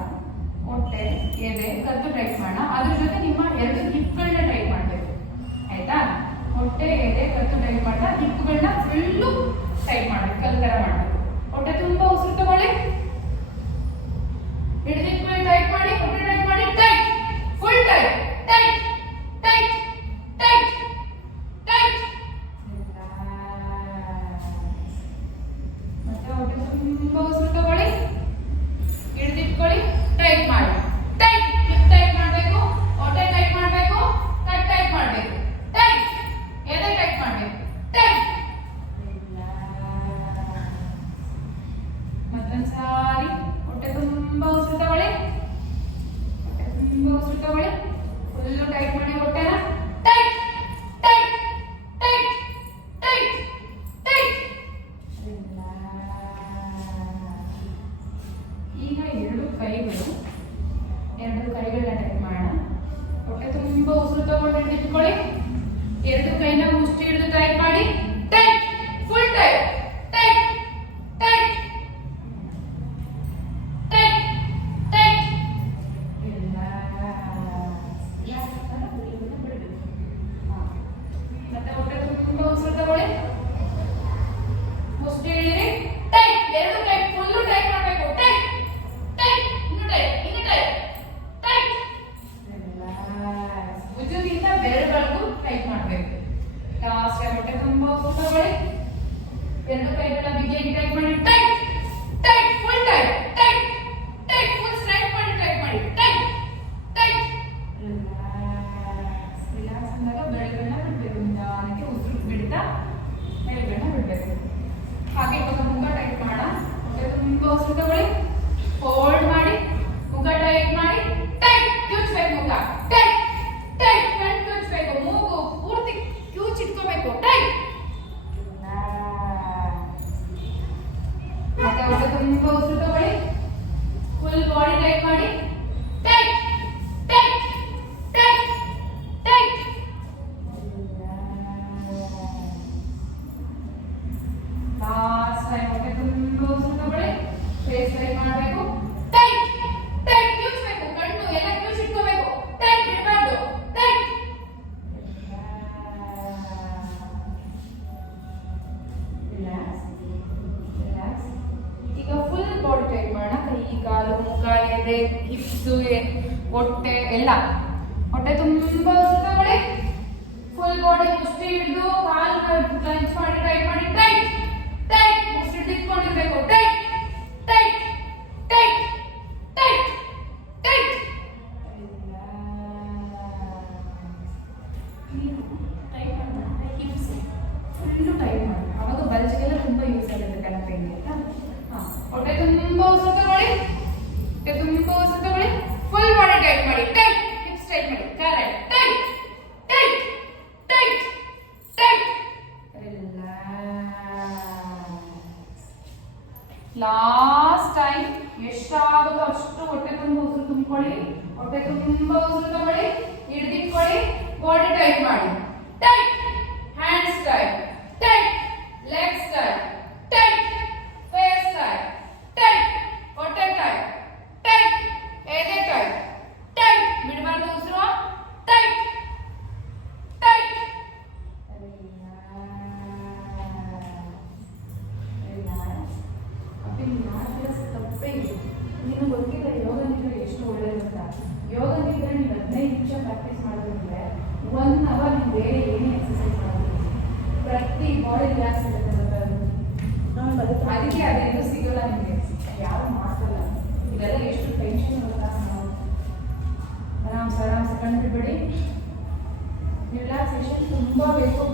ಹೊಟ್ಟೆ ಎದೆ ಕತ್ತು ಟೈಟ್ ಮಾಡೋಣ. ಅದ್ರ ಜೊತೆ ನಿಮ್ಮ ಎರಡು ಹಿಪ್ಗಳನ್ನ ಟೈಟ್ ಮಾಡಬೇಕು, ಆಯ್ತಾ? ಹೊಟ್ಟೆ ಎದೆ ಕತ್ತು ಟೈಟ್ ಮಾಡ್ತಾ ಹಿಪ್ಗಳನ್ನ ಫುಲ್ಲು ಟೈಟ್ ಮಾಡಬೇಕು, ಕಲ್ ತರ ಮಾಡಬೇಕು. ಹೊಟ್ಟೆ ತುಂಬಾ ಉಸಿರು ತಗೊಳ್ಳಿ, ಹಿಡಿದಿಟ್ಕೊಳ್ಳಿ, ಟೈಟ್ ಮಾಡಿ, ಹೊಟ್ಟೆ ಟೈಟ್ ಮಾಡಿ, tight full tight tight tight tight tight. ಮತ್ತೆ ಹೊಟ್ಟೆ ತುಂಬಾ ಉಸಿರು ತಗೊಳ್ಳಿ, ಹಿಡಿದಿಟ್ಕೊಳ್ಳಿ, ಟೈಟ್ ಮಾಡಿ, ಟೈಟ್. ಟೈಟ್ ಮಾಡಬೇಕು, ಹೊಟ್ಟೆ ಟೈಟ್ ಮಾಡಬೇಕು, ಕಟ್ ಟೈಟ್ ಮಾಡಬೇಕು, ಟೈಟ್. ಎದೆ ಟೈಟ್ ಮಾಡಬೇಕು, ಟೈಟ್. ಮತ್ತೊಂದ್ಸಾರಿ ಹೊಟ್ಟೆ ತುಂಬಾ ಉಸಿರು ತಗೊಳ್ಳಿ, ಹೊಟ್ಟೆ ತುಂಬಾ ಉಸಿರು ತಗೊಳ್ಳಿ, ಫುಲ್ಲು ಟೈಟ್ ಮಾಡಿ ಹೊಟ್ಟೆನ, tight tight tight tight tight. ಈಗ ಎರಡು ಕೈಗಳನ್ನ ಟೈಟ್ ಮಾಡೋಣ. ಹೊಟ್ಟೆ ತುಂಬಾ ಉಸಿರು ತಗೊಂಡು ಹಿಡಿದಿಟ್ಕೊಳ್ಳಿ, ಎರಡು ಕೈನ ಮುಷ್ಟಿ ಹಿಡಿದು ಟೈಟ್ ಮಾಡಿ, tight full tight tight tight tight tight. ಮತ್ತೆ ಹೊಟ್ಟೆ ತುಂಬಾ ಉಸಿರು ತಗೊಳ್ಳಿ, ಮುಷ್ಟಿ ಹಿಡಿರಿ, ಟೈಟ್. ಎರಡು ಕೈ ಫುಲ್ಲು ಟೈಟ್ ಮಾಡಬೇಕು, ಟೈಟ್ ಟೈಟ್, ಇನ್ನು ಟೈಟ್, ಇನ್ನು ಟೈಟ್ ಟೈಟ್. ಭುಜದಿಂದ ಬೆರಳುಗಳಿಗೂ ಟೈಟ್ ಮಾಡಬೇಕು. ಲಾಸ್ಟ್ ಹೊಟ್ಟೆ ತುಂಬಾ ಉಸಿರು ತಗೊಳ್ಳಿ, ಎರಡು ಕೈಗಳ ಬಿಗಿಯಾಗಿ ಟೈಟ್ ಮಾಡಿ, tight tight full tight tight tight full straight ಮಾಡಿ, ಟೈಟ್ ಮಾಡಿ, ಟೈಟ್ ಟೈಟ್. ರಿಲ್ಯಾಕ್ಸ್ ಅಂದಾಗ ಬೆರಳುಗಳನ್ನ ಬಿಡಬೇಕು, ನಿಧಾನಕ್ಕೆ ಉಸಿರು ಬಿಡ್ತಾ ಬೆರಳುಗಳನ್ನ ಬಿಡಬೇಕು. ಹಾಗೆ ಇವಾಗ ಮುಖ ಟೈಟ್ ಮಾಡೋಣ. ಹೊಟ್ಟೆ ತುಂಬಾ ಉಸಿರು ತಗೊಳ್ಳಿ, ಹೋಲ್ಡ್ ಮಾಡಿ, ಮುಖ ಟೈಟ್ ಮಾಡಿ, ಟೈಟ್. ಕ್ಯೂಚ್ಬೇಕು ಮುಖ, ಟೈಟ್ ಟೈಟ್. ಕಣ್ಣು ಕ್ಯೂಚ್ಬೇಕು, ಮೂಗು ಪೂರ್ತಿ ಕ್ಯೂಚ್ ಇಟ್ಕೋಬೇಕು, ಟೈಟ್. ಮತ್ತೆ ಹೊಟ್ಟೆ ತುಂಬಾ ಉಸಿರು ತಗೊಳ್ಳಿ, ಫುಲ್ ಬಾಡಿ ಟೈಟ್ ಮಾಡಿ, tight tight tight tight. Last time ಹೊಟ್ಟೆ ತುಂಬಾ ಉಸಿರು ತಗೊಳ್ಳಿ, ಫೇಸ್ ಟೈಟ್ ಮಾಡಬೇಕು, ಟೈಟ್ ಟೈಟ್. ಕ್ಯೂಚ್ಬೇಕು, ಕಣ್ಣು ಎಲ್ಲ ಕ್ಯೂಚ್ ಇಟ್ಕೋಬೇಕು, ಟೈಟ್ ಬಿಡಬಾರ್ದು, ಟೈಟ್. Relax relax. ಈಗ ಫುಲ್ ಬಾಡಿ ಟೈಟ್ ಮಾಡೋಣ. ಕೈ, ಕಾಲು, ಮುಖ, ಎದೆ, ಹಿಪ್ಸು, ಹೊಟ್ಟೆ ಎಲ್ಲ. ಹೊಟ್ಟೆ ತುಂಬಾ ಉಸಿರು ತಗೊಳ್ಳಿ, ಫುಲ್ ಬಾಡಿ ಮುಷ್ಟಿ ಹಿಡಿದು ಕಾಲು ಕ್ಲಂಚ್ ಮಾಡಿ, ಟೈಟ್ ಮಾಡಿ, ಟೈಟ್ ಟೈಟ್. ಮುಷ್ಟಿ ಹಿಡಿದುಕೊಂಡಿರ್ಬೇಕು, tight tight tight tight tight. Tight ಮಾಡ್ತಾರೆ, ಹಿಪ್ಸ್ ಫುಲ್ಲು ಟೈಟ್ ಮಾಡಿ, ಅವಾಗ ಬಲ್ಜ್ಗೆಲ್ಲ ತುಂಬಾ ಯೂಸ್ ಆಗುತ್ತೆ ಕಣಪೆಂಗೆ. ಹೊಟ್ಟೆ ತುಂಬಾ ಉಸಿರು ತಗೊಳ್ಳಿ, ಹೊಟ್ಟೆ ತುಂಬಾ ಉಸಿರು ತಗೊಳ್ಳಿ, ಫುಲ್ ಬಾಡಿ ಟೈಟ್ ಮಾಡಿ, ಟೈಟ್. ಹಿಪ್ಸ್ ಟೈಟ್ ಮಾಡಿ, correct, tight tight tight tight. Last time ಎಷ್ಟಾಗುತ್ತೋ ಅಷ್ಟು ಹೊಟ್ಟೆ ತುಂಬಾ ಉಸಿರು ತುಂಬಿಕೊಳ್ಳಿ, ಹೊಟ್ಟೆ ತುಂಬಾ ಉಸಿರು ತಗೊಳ್ಳಿ, ಹಿಡಿದಿಟ್ಕೊಳ್ಳಿ, ಬಾಡಿ ಟೈಟ್ ಮಾಡಿ, tight. Hands tight tight, legs tight tight, face tight tight, ಹೊಟ್ಟೆ ಟೈಟ್ ಟೈಟ್, ಎದೆ ಟೈಟ್ ಟೈಟ್. ಬಿಡಬಾರ್ದು ಉಸಿರು, ಟೈಟ್ ಟೈಟ್ ಬೇರೆ ಏನೇ ಎಕ್ಸಸೈಸ್ ಮಾಡೋದು ಪ್ರತಿ ಬಾಡಿ ರಿಲ್ಯಾಕ್ಸ್ ಇರುತ್ತೆ ಗೊತ್ತಾ ಅದು. ಅದಕ್ಕೆ ಅದೆಲ್ಲೂ ಸಿಗೋಲ್ಲ ನಿಮಗೆ, ಯಾರು ಮಾಡ್ಸಲ್ಲ. ಇದೆಲ್ಲ ಎಷ್ಟು ಟೆನ್ಷನ್ ಗೊತ್ತಾ. ನಾವು ಆರಾಮ್ಸೆ ಕಣ್ಣು ಬಿಟ್ಬಿಡಿ. ರಿಲ್ಯಾಕ್ಸೇಷನ್ ತುಂಬ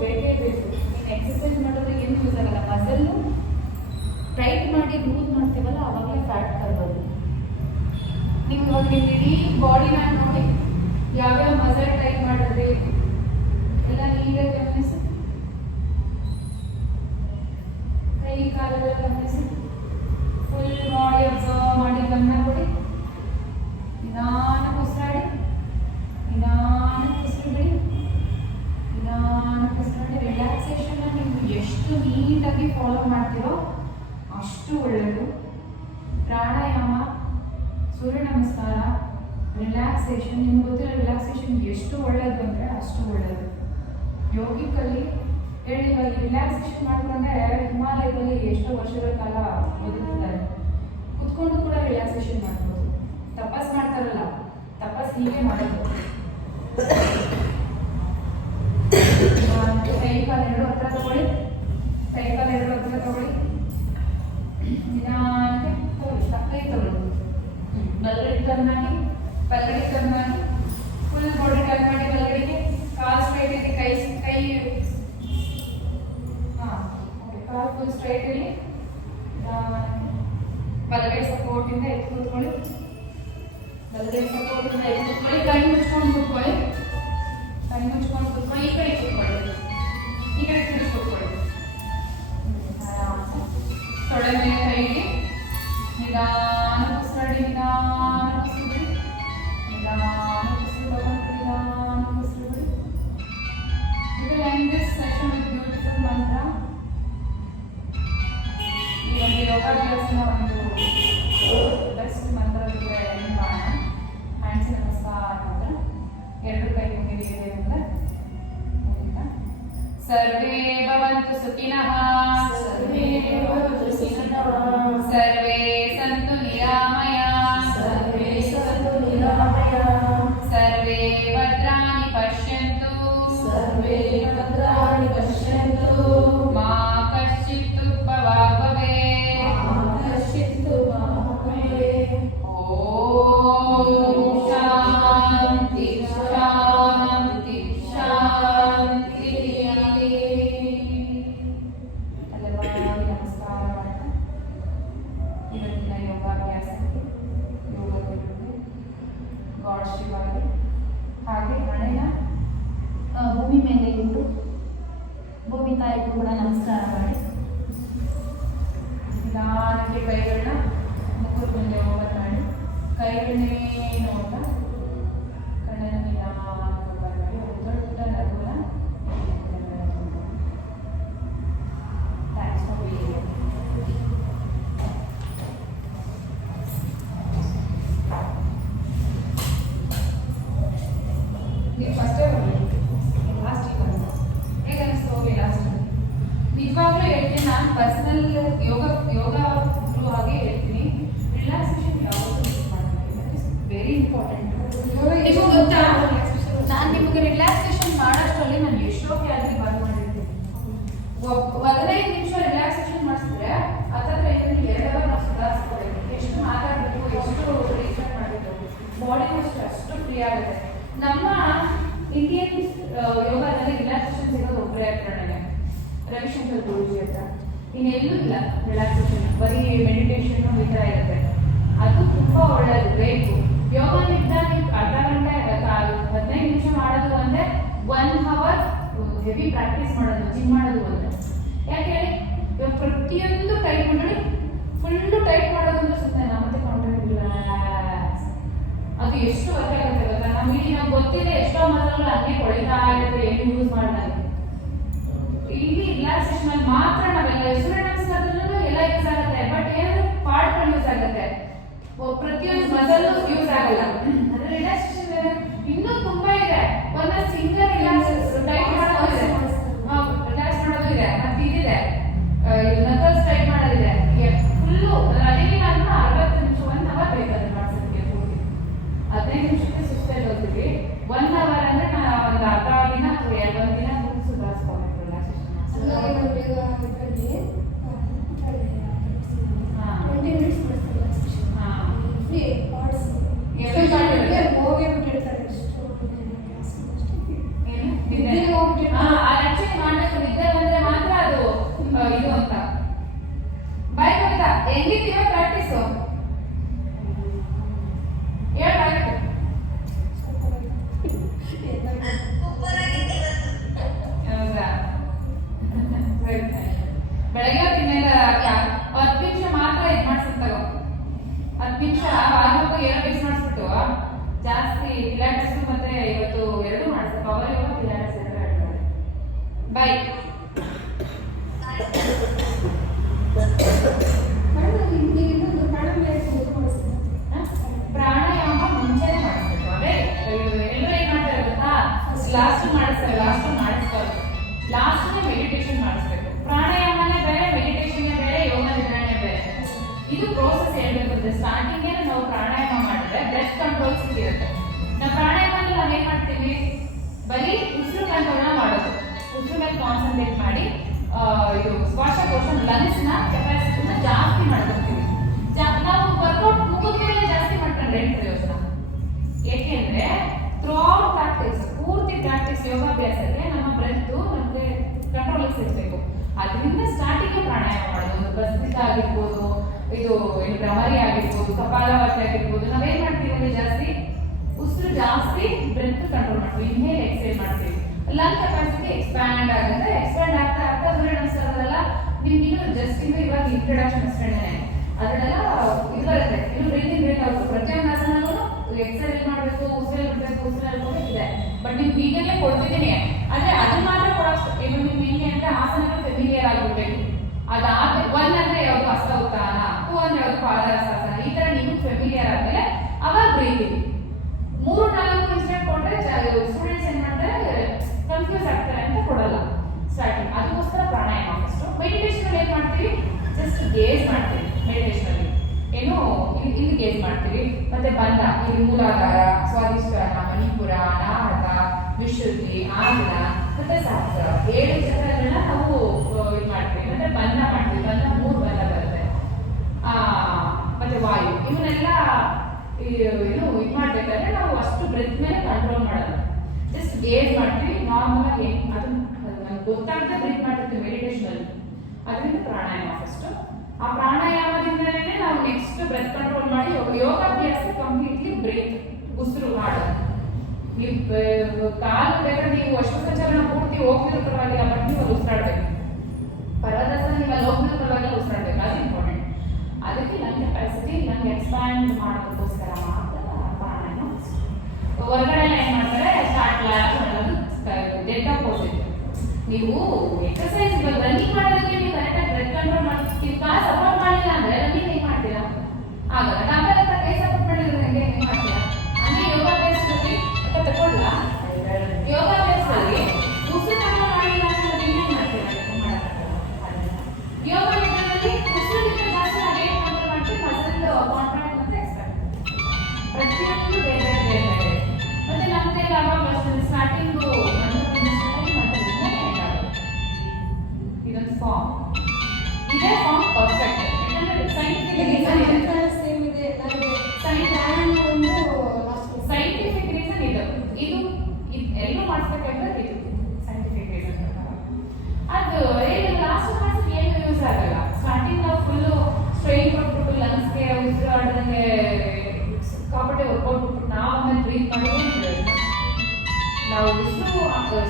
ಬೇಕೇ ಬೇಕು. ನೀನು ಎಕ್ಸಸೈಸ್ ಮಾಡಿದ್ರೆ ಏನು ಯೂಸ್ ಆಗಲ್ಲ. ಮಸಲ್ಲು ಟೈಟ್ ಮಾಡಿ ಲೂಸ್ ಮಾಡ್ತೀವಲ್ಲ ಆವಾಗಲೇ ಫ್ಯಾಟ್ ತರ್ಬೋದು. ನಿಮ್ಮ ಇಡೀ ಬಾಡಿನ ನೋಡಿ ಯಾವ್ಯಾವ ಮಸಲ್ ಟೈಟ್ ಮಾಡಿದ್ರೆ ಎಲ್ಲ ನೀಟಾಗಿ ಗಮನಿಸಿ. ಕೈ ಕಾಲೆಲ್ಲ ಗಮನಿಸಿ. ಫುಲ್ ಬಾಡಿ ಅಬ್ಸರ್ವ್ ಮಾಡಿ ಗಮನ ಕೊಡಿ. ನಿಧಾನಕ್ಕೆ ಉಸಿರಾಡಿ, ನಿಧಾನಕ್ಕೆ ಉಸಿರು ಬಿಡಿ, ನಿಧಾನಕ್ಕೆ ಉಸಿರಾಡಿ. ರಿಲ್ಯಾಕ್ಸೇಷನ್ನ ನೀವು ಎಷ್ಟು ನೀಟಾಗಿ ಫಾಲೋ ಮಾಡ್ತೀರೋ ಅಷ್ಟು ಒಳ್ಳೆಯದು. ಪ್ರಾಣಾಯಾಮ, ಸೂರ್ಯ ನಮಸ್ಕಾರ, ರಿಲ್ಯಾಕ್ಸೇಷನ್, ನಿಮ್ಗೆ ಗೊತ್ತಿಲ್ಲ ರಿಲ್ಯಾಕ್ಸೇಷನ್ ಎಷ್ಟು ಒಳ್ಳೆಯದು ಅಂದರೆ ಅಷ್ಟು ಒಳ್ಳೆಯದು. ಯೋಗಿಕಲ್ಲಿ ಹೇಳಿ, ಇವಾಗ ರಿಲ್ಯಾಕ್ಸೇಷನ್ ಮಾಡಿಕೊಂಡ್ರೆ ಹಿಮಾಲಯದಲ್ಲಿ ಎಷ್ಟೋ ವರ್ಷಗಳ ಕಾಲ ಬದುಕ್ತಿದ್ದಾರೆ. ಕುತ್ಕೊಂಡು ಕೂಡ ರಿಲ್ಯಾಕ್ಸೇಷನ್ ಮಾಡ್ಬೋದು. ತಪಸ್ ಮಾಡ್ತಾರಲ್ಲ, ತಪಸ್ ಹೀಗೆ ಮಾಡೋದು. ಕೈ ಕಾಲು ಎರಡು ಹತ್ರ ತಗೊಳ್ಳಿ, ಕೈ ಕಾಲು ಎರಡು ಹತ್ರ ತಗೊಳ್ಳಿ. ನಿಧಾನಕ್ಕೆ ಕೈ ತಗೊಳ್ಳೋದು. ಬಲಗಡೆ ಟರ್ನ್ ಆಗಿ, ಬಲಗಡೆ ಟರ್ನ್ ಆಗಿ, ಫುಲ್ ಬಾಡಿ ಟರ್ನ್ ಮಾಡಿ ಬಲಗಡೆಗೆ. ಕಾಲು ಸ್ಟ್ರೈಟ್ ಇದೆ, ಕೈ ಕಾಲು ಫುಲ್ ಸ್ಟ್ರೈಟ್ ಇರಲಿ. ಬಲಗಡೆ ಸಪೋರ್ಟಿಂದ ಎತ್ತು ಕೂತ್ಕೊಳ್ಳಿ, ಬಲಗಡೆ ಸಪೋರ್ಟಿಂದ ಎತ್ತು ಕೂತ್ಕೊಳ್ಳಿ. ಕಣ್ಣು ಮುಚ್ಕೊಂಡು ಕೂತ್ಕೊಳ್ಳಿ, ಕಣ್ಣು ಮುಚ್ಕೊಂಡು ಕೂತ್ಕೊಳ್ಳಿ. ಈ ಕಡೆ ಕೂತ್ಕೊಳ್ಳಿ, ಈ ಕಡೆ ತಿರುಗಿ ಕೂತ್ಕೊಳ್ಳಿ. ತೊಡೆ ಮೇಲೆ ಕೈ ಇಡಿ. ನಿಧಾನ ಉಸಿರಾಡಿ, ನಿಧಾನ ಉಸಿರು ಬಿಡಿ, ನಿಧಾನ ಉಸಿರು ತಗೊಂಡು ನಿಧಾನ ಉಸಿರು ಬಿಡಿ. We will end this session with beautiful mantra. ಈ ಒಂದು ಯೋಗಾಭ್ಯಾಸನ ಒಂದು ಬೆಸ್ಟ್ ಮಂತ್ರ ಜೊತೆ ಎಂಡ್ ಮಾಡೋಣ. ಹ್ಯಾಂಡ್ಸ್ ನಮಸ್ಕಾರ ಮಂತ್ರ. ಎರಡು ಕೈ ಮುಗಿದಿದೆ ಅಂತ ಸರ್ವೇ ಭವಂತು ಸುಖಿನಃ, ಸರ್ವೇ ಭವಂತು ಸುಖಿನಃ, ಸರ್ವೇ ಸಂತು ನಿರಾಮಯಾಃ, ಸರ್ವೇ ಸಂತು ನಿರಾಮಯಾಃ, ಸರ್ವೇ ಭದ್ರಾಣಿ ಪಶ್ಯಂತು, ಸರ್ವೇ ಭದ್ರಾಣಿ ಪಶ್ಯಂತು, ಮಾ ಕಶ್ಚಿತ್ ದುಃಖಭಾಗ್ ಭವೇತ್, ಮಾ ಕಶ್ಚಿತ್ ದುಃಖಭಾಗ್ ಭವೇತ್. ಓಂ ಶಾಂತಿ ಶಾಂತಿ ಶಾಂತಿ. ನಮಸ್ಕಾರ ಮಾಡ್ತಾ ಇವತ್ತಿನ ಯೋಗಾಭ್ಯಾಸಕ್ಕೆ, ಯೋಗ ಗುರುಗೆ, ಗಾಡ್ ಶಿವಾಗೆ, ಹಾಗೆ ಹಣೆಯ ಭೂಮಿ ಮೇಲೆ ಇಟ್ಟು ಭೂಮಿ ತಾಯಿಗೂ ಕೂಡ ನಮಸ್ಕಾರ ಮಾಡಿ. ನಿಧಾನಕ್ಕೆ ಕೈಗಳನ್ನ ಮುಖದ ಮುಂದೆ ಓಪನ್ ಮಾಡಿ, ಕೈಗಳನ್ನೇ ನೋಡ್ತಾ ಕಣ್ಣನ್ನು ನಿಧಾನಕ್ಕೆ ಓಪನ್ ಮಾಡಿ. ಒಂದು ದೊಡ್ಡ ನಗುನ ನೀವು ಫಸ್ಟೇ ಹೋಗಿ ಲಾಸ್ಟಿಗೆ ಬಂದು ಹೇಗೆ ಅನಿಸ್ತು ಹೋಗಿ ಲಾಸ್ಟ್. ನಿಜವಾಗ್ಲೂ ಹೇಳ್ತೀನಿ, ನಾನು ಪರ್ಸನಲ್ ಯೋಗ ಗುರು ಹಾಗೆ ಹೇಳ್ತೀನಿ, ರಿಲ್ಯಾಕ್ಸೇಷನ್ ಯಾವಾಗಲೂ ಮಿಸ್ ಮಾಡಬೇಕು. Very important. ನಿಮಗೆ ಗೊತ್ತಾ, ನಾನು ನಿಮಗೆ ರಿಲ್ಯಾಕ್ಸೇಷನ್ ಮಾಡೋಷ್ಟರಲ್ಲಿ ನಾನು ಎಷ್ಟೋ ಕ್ಯಾಲರಿ ಬರ್ನ್ ಮಾಡಿರ್ತೀನಿ. 15 ನಿಮಿಷ ರಿಲ್ಯಾಕ್ಸೇಷನ್ ಮಾಡಿಸಿದ್ರೆ ಅದರ ಇದನ್ನು 2 ಅವರ್ ನಾವು ಸುಧಾರಿಸ್ಕೋಬೇಕು. ಎಷ್ಟು ಮಾತಾಡಬೇಕು, ಎಷ್ಟು ರೀಚಾರ್ಜ್ ಮಾಡಬೇಕು, ಬಾಡಿ ಅಷ್ಟು ಫ್ರೀ ಆಗುತ್ತೆ. ನಮ್ಮ ಇಂಡಿಯನ್ ಯೋಗದಲ್ಲಿ ರಿಲ್ಯಾಕ್ಸೇಷನ್ ಸಿಗೋದು ಒಬ್ಬರೇ ಹತ್ರನೇ, ರವಿಶಂಕರ್ ಗುರೂಜಿ ಹತ್ರ. ಇನ್ನೆಲ್ಲೂ ಇಲ್ಲ ರಿಲ್ಯಾಕ್ಸೇಷನ್, ಬರೀ ಮೆಡಿಟೇಷನ್ ಈ ಥರ ಇರುತ್ತೆ. ಅದು ತುಂಬ ಒಳ್ಳೆಯದು, ಬೇಕು. ಯೋಗ ನಿಧಾನ ಅರ್ಧ ಗಂಟೆ 15 ನಿಮಿಷ ಮಾಡೋದು ಒಂದೇ, 1 ಅವರ್ ಹೆವಿ ಪ್ರಾಕ್ಟೀಸ್ ಮಾಡೋದು, ಜಿಮ್ ಮಾಡೋದು ಒಂದೇ. ಯಾಕೆ ಹೇಳಿ, ಇವಾಗ ಪ್ರತಿಯೊಂದು ಟೈಟ್ ಮಾಡಿ ಫುಲ್ಲು ಟೈಟ್ ಮಾಡೋದು ಅಂದ್ರೆ ಸುತ್ತ ಮತ್ತೆ ರಿಲ್ಯಾಕ್ಸ್. ಅದು ಎಷ್ಟು ವರ್ಕ್ ಆಗುತ್ತೆ ಗೊತ್ತಾ. ನಮಗೆ ಗೊತ್ತಿದೆ ಎಷ್ಟೋ ಮಸಲ್ಗಳು ಹಂಗೆ ಕೊಳಿತಾ ಇರುತ್ತೆ, ಏನು ಯೂಸ್ ಮಾಡಿದಾಗ. ಇಲ್ಲಿ ರಿಲ್ಯಾಕ್ಸೇಷನ್ ಅಲ್ಲಿ ಮಾತ್ರ ನಾವೆಲ್ಲ ಸೂರ್ಯ ನಮಸ್ಕಾರದಲ್ಲೂ ಎಲ್ಲ ಯೂಸ್ ಆಗುತ್ತೆ, ಬಟ್ ಏನು ಪಾರ್ಟ್ಗಳು ಯೂಸ್ ಆಗುತ್ತೆ, ಪ್ರತಿಯೊಂದು ಮಸಲ್ ಯೂಸ್ ಆಗಲ್ಲ. ಅದ್ರ ರಿಲ್ಯಾಕ್ಸೇಷನ್ ಇನ್ನೂ ತುಂಬಾ ಇದೆ. ಒಂದೊಂದು ಸಿಂಗಲ್ ರಿಲ್ಯಾಕ್ಸ್ ಟೈಟ್ ಮಾಡೋದು ಇದೆ, ರಿಲ್ಯಾಕ್ಸ್ ಮಾಡೋದು ಇದೆ, ಮತ್ತೆ ಇದಿದೆ ನಕಲ್ಸ್ ಟೈಟ್ ಮಾಡೋದಿದೆ. ಫುಲ್ಲು ರನ್ನಿಂಗ್ ಅಂದ್ರೆ 60 ನಿಮಿಷ 1 ಅವರ್ ಬೇಕಾದ್ರೆ ಮಾಡ್ಸೋದಕ್ಕೆ ಪೂರ್ತಿ. 15 ನಿಮಿಷಕ್ಕೆ ಸುಸ್ತಾಗಿ ಹೋಗ್ತೀವಿ. 1 ಅವರ್ ಅಂದ್ರೆ ನಾವು ಒಂದು ಅರ್ಧ ದಿನ ಅಥವಾ 1 ದಿನ ಮಾಡ್ಬೇಕು ನಿದ್ದೆ ಬಂದ್ರೆ ಮಾತ್ರ ಅದು ಇದು ಅಂತ. ಬಾಯ್ ಕವಿತಾ, ಹೆಂಗಿದ್ದೀವ ಪ್ರಾಕ್ಟೀಸು? ಹೇಳಾಯ್ತು. ಹೌದಾ? ಬೆಳಗ್ಗೆ ಹೊತ್ತಿನೆಲ್ಲ 10 ನಿಮಿಷ ಮಾತ್ರ ಇದು ಮಾಡ್ಸಿರ್ತಾವ. 10 ನಿಮಿಷ ಆಗೋಕ್ಕೂ ಏನೋ ಮಿಸ್ ಮಾಡಿಸ್ಬಿಟ್ಟು ಜಾಸ್ತಿ ಪಿಲಾಟೆಸ್ ಮತ್ತೆ ಇವತ್ತು ಎರಡು ಮಾಡಿಸ್ತಾರೆ. ಪವರ್ ಯೋಗ ಪಿಲಾಟೆಸ್ ಎರಡು ಹೇಳ್ತಾರೆ. ಬಾಯ್. ಪ್ರಾಣಾಯಾಮ ಮುಂಚೆನೆ ಮಾಡಿಸ್ಬೇಕು. ಅದೇ ಎಲ್ಲರೂ ಏನ್ ಮಾಡ್ತಾರೆ ಗೊತ್ತಾ, ಲಾಸ್ಟ್ ಮಾಡಿಸ್ತಾರೆ ಲಾಸ್ಟ್ ಮೆಡಿಟೇಷನ್ ಮಾಡಿಸ್ಬೇಕು. ಪ್ರಾಣಾಯಾಮನೇ ಬೇರೆ, ಮೆಡಿಟೇಷನ್ ಬೇರೆ, ಯೋಗ ನಿದ್ರಣೆ ಬೇರೆ. ಇದು ಪ್ರೋಸೆಸ್ ಹೇಳ್ಬೇಕು ಅಂದ್ರೆ ಸ್ಟಾರ್ಟಿಂಗ್ ನಾವು ಪ್ರಾಣಾಯಾಮ ಮಾಡಿದ್ರೆ ಬ್ರೆತ್ ಕಂಟ್ರೋಲ್ ಸಿಗುತ್ತೆ. ನಾವು ಪ್ರಾಣಾಯಾಮದಲ್ಲಿ ನಾವೇನ್ ಮಾಡ್ತೀವಿ, ಬರೀ ಉಸಿರು ಕಂಟ್ರೋಲ್ನ ಮಾಡೋದು. ಉಸಿರು ಮೇಲೆ ಕಾನ್ಸಂಟ್ರೇಟ್ ಮಾಡಿ ಇದು ಶ್ವಾಸಕೋಶ ಲಂಗ್ಸ್ ನ ಕೆಪಾಸಿಟಿನ ಜಾಸ್ತಿ ಮಾಡ್ಕೊತೀವಿ. ನಾವು ವರ್ಕೌಟ್ ಮುಗಿದ್ಮೇಲೆ ಜಾಸ್ತಿ ಮಾಡ್ಕೊಂಡ್ರೆ ಏನು ಪ್ರಯೋಜನ? ಏಕೆಂದ್ರೆ ಥ್ರೂಔಟ್ ಪ್ರಾಕ್ಟೀಸ್, ಪೂರ್ತಿ ಪ್ರಾಕ್ಟೀಸ್ ಯೋಗಾಭ್ಯಾಸಕ್ಕೆ ನಮ್ಮ ಬ್ರೆತ್ ನಮಗೆ ಕಂಟ್ರೋಲ್ ಸಿಗಬೇಕು. ಅದರಿಂದ ಸ್ಟಾರ್ಟಿಂಗ್ ಪ್ರಾಣಾಯಾಮ ಮಾಡೋದು, ಒಂದು ಭಸ್ತ್ರಿಕ ಆಗಿರ್ಬೋದು, ಇದು ಏನು ಭ್ರಮರಿ ಆಗಿರ್ಬೋದು, ಕಪಾಲಭಾತಿ ಆಗಿರ್ಬೋದು. ನಾವೇನ್ ಮಾಡ್ತೀವಿ ಅಂದ್ರೆ ಜಾಸ್ತಿ ಉಸಿರು ಜಾಸ್ತಿ ಬ್ರೆತ್ ಕಂಟ್ರೋಲ್ ಮಾಡ್ತೀವಿ, ಇನ್ಹೇಲ್ ಎಕ್ಸೇಲ್ ಮಾಡ್ತೀವಿ. ಲಂಗ್ ಕೆಪಾಸಿಟಿ ಎಕ್ಸ್ಪ್ಯಾಂಡ್ ಆಗುತ್ತೆ. ಎಕ್ಸ್ಪ್ಯಾಂಡ್ ಆಗ್ತಾ ಆಗ್ತಾ ಅದರಲ್ಲ ನಿಮ್ಗೆ ಜಸ್ಟ್ ಇವಾಗ ಇಂಟ್ರಡಕ್ಷನ್ ಅಷ್ಟೇನೆ ಅದನ್ನೆಲ್ಲ ಇದು ಬರುತ್ತೆ. ಇನ್ನು ಬ್ರೀತಿಂಗ್ ರೇಟ್ ಆಗುತ್ತೆ. ಪ್ರತಿಯೊಂದು ಆಸನಗಳು ಎಕ್ಸೈಲ್ ಮಾಡಬೇಕು, ಉಸಿರಲ್ಲಿ ಬಿಡಬೇಕು, ಉಸಿರಲ್ಲಿ ಇದೆ. ಬಟ್ ನಿಮ್ಗೆ ಈಗಲೇ ಕೊಡ್ತಿದ್ದೀನಿ. ಆದ್ರೆ ಅದನ್ನ ಮಾತ್ರ ಕೊಡೋಷ್ಟು ಇವಾಗ ನಿಮ್ಗೆ ಹೆಂಗೆ ಅಂದ್ರೆ ಆಸನಗಳು ಫೆಮಿಲಿಯರ್ ಆಗಿರ್ಬೇಕು. ಅದಾದ 1 ಅಂದ್ರೆ ಯಾವುದು ಹಸ್ತೋತ್ಥಾನ, 2 ಅಂದ್ರೆ ಯಾವುದು ಪಾದಹಸ್ತಾಸನ. ಈ ತರ ನಿಮ್ಗೆ ಫೆಮಿಲಿಯರ್ ಆದ್ಮೇಲೆ ಅವಾಗ ಬ್ರೀತಿಂಗ್ 3-4 ಇನ್ಸ್ಟೆಂಟ್ ಕೊಟ್ರೆ ಸ್ಟೂಡೆಂಟ್ಸ್ ಏನ್ ಮಾಡ್ತಾರೆ, ಕನ್ಫ್ಯೂಸ್ ಆಗ್ತಾರೆ ಅಂತ ಕೊಡಲ್ಲ ಸ್ಟಾರ್ಟಿಂಗ್. ಅದಕ್ಕೋಸ್ಕರ ಪ್ರಾಣಾಯಾಮ ಫಸ್ಟ್. ಮೆಡಿಟೇಷನ್ ಏನ್ ಮಾಡ್ತೀವಿ, ಜಸ್ಟ್ ಗೇಜ್ ಮಾಡ್ತೀವಿ. ಮೆಡಿಟೇಷನ್ ಅಲ್ಲಿ ಏನು ಇಲ್ಲಿ ಗೇಜ್ ಮಾಡ್ತೀವಿ. ಮತ್ತೆ ಬಂಧ, ಇಲ್ಲಿ ಮೂಲಾಧಾರ, ಸ್ವಾದಿಷ್ಠಾನ, ಮಣಿಪುರ, ಅನಾಹತ, ವಿಶುದ್ಧಿ, ಆಜ್ಞ ಮತ್ತೆ ಸಹಸ್ರ 7 ಚಕ್ರಗಳನ್ನ ನಾವು ಇದು ಮಾಡ್ತೀವಿ. ಮತ್ತೆ ಬಂಧ ಮಾಡ್ತೀವಿ. ಬಂಧ 3 ಬಂಧ ಬರುತ್ತೆ. ಮತ್ತೆ ವಾಯು, ಇವನ್ನೆಲ್ಲ ಏನು ಇದು ಮಾಡ್ಬೇಕಾದ್ರೆ ನಾವು ಅಷ್ಟು ಬ್ರೆತ್ ಮೇಲೆ ಕಂಟ್ರೋಲ್ ಮಾಡಲ್ಲ, ಜಸ್ಟ್ ಗೇಜ್ ಮಾಡ್ತೀವಿ. ನಾರ್ಮಲ್ ಆಗಿ ಅದು ನಮ್ಗೆ ಗೊತ್ತಾಗದೆ ಬ್ರೀತ್ ಮಾಡ್ತಿರ್ತೀವಿ ಮೆಡಿಟೇಷನ್ ಅಲ್ಲಿ. ಅದರಿಂದ ಪ್ರಾಣಾಯಾಮ ಫಸ್ಟ್. ಆ ಪ್ರಾಣಾಯಾಮದಿಂದಲೇ ನಾವು ನೆಕ್ಸ್ಟ್ ಬ್ರೆತ್ ಕಂಟ್ರೋಲ್ ಮಾಡಿ ಯೋಗಾಭ್ಯಾಸ ಕಂಪ್ಲೀಟ್ಲಿ ಬ್ರೀತ್ ಉಸಿರು ಮಾಡೋದು. ನೀವು ಕಾಲು ಬೇಕಾದ್ರೆ ನೀವು ಅಷ್ಟು ಸಂಚಾರ ಪೂರ್ತಿ ಹೋಗ್ತಿರೋ ಪರವಾಗಿಲ್ಲ, ಬಟ್ ನೀವು ಅಲ್ಲಿ ಉಸಿರಾಡ್ಬೇಕು. ಪರ್ವತಾಸನ ನೀವು ಅಲ್ಲಿ ಹೋಗ್ತಿರೋ ಪರವಾಗಿಲ್ಲ ಉಸಿರಾಡ್ಬೇಕು, ಅದು ಇಂಪಾರ್ಟೆಂಟ್. ಅದಕ್ಕೆ ನನ್ನ ಕೆಪಾಸಿಟಿ ನಂಗೆ ಎಕ್ಸ್ಪ್ಯಾಂಡ್ ಮಾಡೋದಕ್ಕೋಸ್ಕರ ಮಾತ್ರ ಪ್ರಾಣಾಯಾಮ. ಹೊರಗಡೆ ಎಲ್ಲ ಏನ್ ಮಾಡ್ತಾರೆ, ಸ್ಟಾರ್ಟ್ ಡೆಡ್ ಅಪೋಸಿಟ್. ನೀವು ಎಕ್ಸರ್ಸೈಸ್ ಇವಾಗ ರನ್ನಿಂಗ್ ಮಾಡೋದಕ್ಕೆ ನೀವು ಕರೆಕ್ಟಾಗಿ ಬ್ರೆತ್ ಕಂಟ್ರೋಲ್ ಮಾಡ್ತೀವಿ. ಕಾಲು ಸಪೋರ್ಟ್ ಮಾಡಿಲ್ಲ ಅಂದ್ರೆ ರನ್ನಿಂಗ್ ಹೆಂಗ್ ಮಾಡ್ತೀರಾ? ಆಗಲ್ಲ. ಡಂಬಲ್ ಹತ್ರ ಕೈ ಸಪೋರ್ಟ್ ಮಾಡಿದ್ರೆ ಹೆಂಗ್ ಮಾಡ್ತೀರಾ? ಅಂದ್ರೆ ಯೋಗಾಭ್ಯಾಸದಲ್ಲಿ ತಗೊಳ್ಳ ಯೋಗಾಭ್ಯಾಸದಲ್ಲಿ ಉಸಿರು ಕಂಟ್ರೋಲ್ ಮಾಡಿಲ್ಲ ಅಂದ್ರೆ ಇನ್ನೇನ್ ಮಾಡ್ತೀರಾ? ಯೋಗ ನಿದ್ರಣೆಯಲ್ಲಿ ಉಸಿರಿಗಿಂತ ಜಾಸ್ತಿ ನಾವೇನ್ ಕಂಟ್ರೋಲ್ ಮಾಡ್ತೀವಿ, ಮಸಲ್ ಕಾಂಟ್ರಾಕ್ಟ್ ಮತ್ತೆ ಎಕ್ಸ್ಪ್ಯಾಂಡ್. ಪ್ರತಿಯೊಂದು ಬೇರೆ ಬೇರೆ ಬೇರೆ. ಮತ್ತೆ ನಮ್ದೆಲ್ಲ ಅವಾಗ ಸ್ಟಾರ್ಟಿಂಗು ಇದೊಂದು ಫಾರ್ಮ್, ಇದೇ ಫಾರ್ಮ್ ಪರ್ಫೆಕ್ಟ್. ಯಾಕಂದ್ರೆ ಸೈಂಟಿಫಿಕ್ ರೀಸನ್ ಇದು ಇದು ಎಲ್ಲೂ ಮಾಡಿಸ್ಬೇಕಂದ್ರೆ ಇದು ಸೈಂಟಿಫಿಕ್ ರೀಸನ್ ಪ್ರಕಾರ. ಅದು ಏನು ಲಾಸ್ಟ್ ಮಾಡಿಸಿ ಏನು ಯೂಸ್ ಆಗಲ್ಲ. ಸ್ಟಾರ್ಟಿಂಗ್ ನಾವು ಫುಲ್ಲು ಸ್ಟ್ರೈನ್ ಕೊಟ್ಬಿಟ್ಟು ಲಂಗ್ಸ್ಗೆ ಉಸಿರಾಡ್ದಂಗೆ ಕಾಪಟ್ಟೆ ವರ್ಕೌಟ್ ಕೊಟ್ಬಿಟ್ಟು ನಾವು ಆಮೇಲೆ ಬ್ರೀತ್ ಮಾಡೋದು. ನಾವು ಉಸಿರು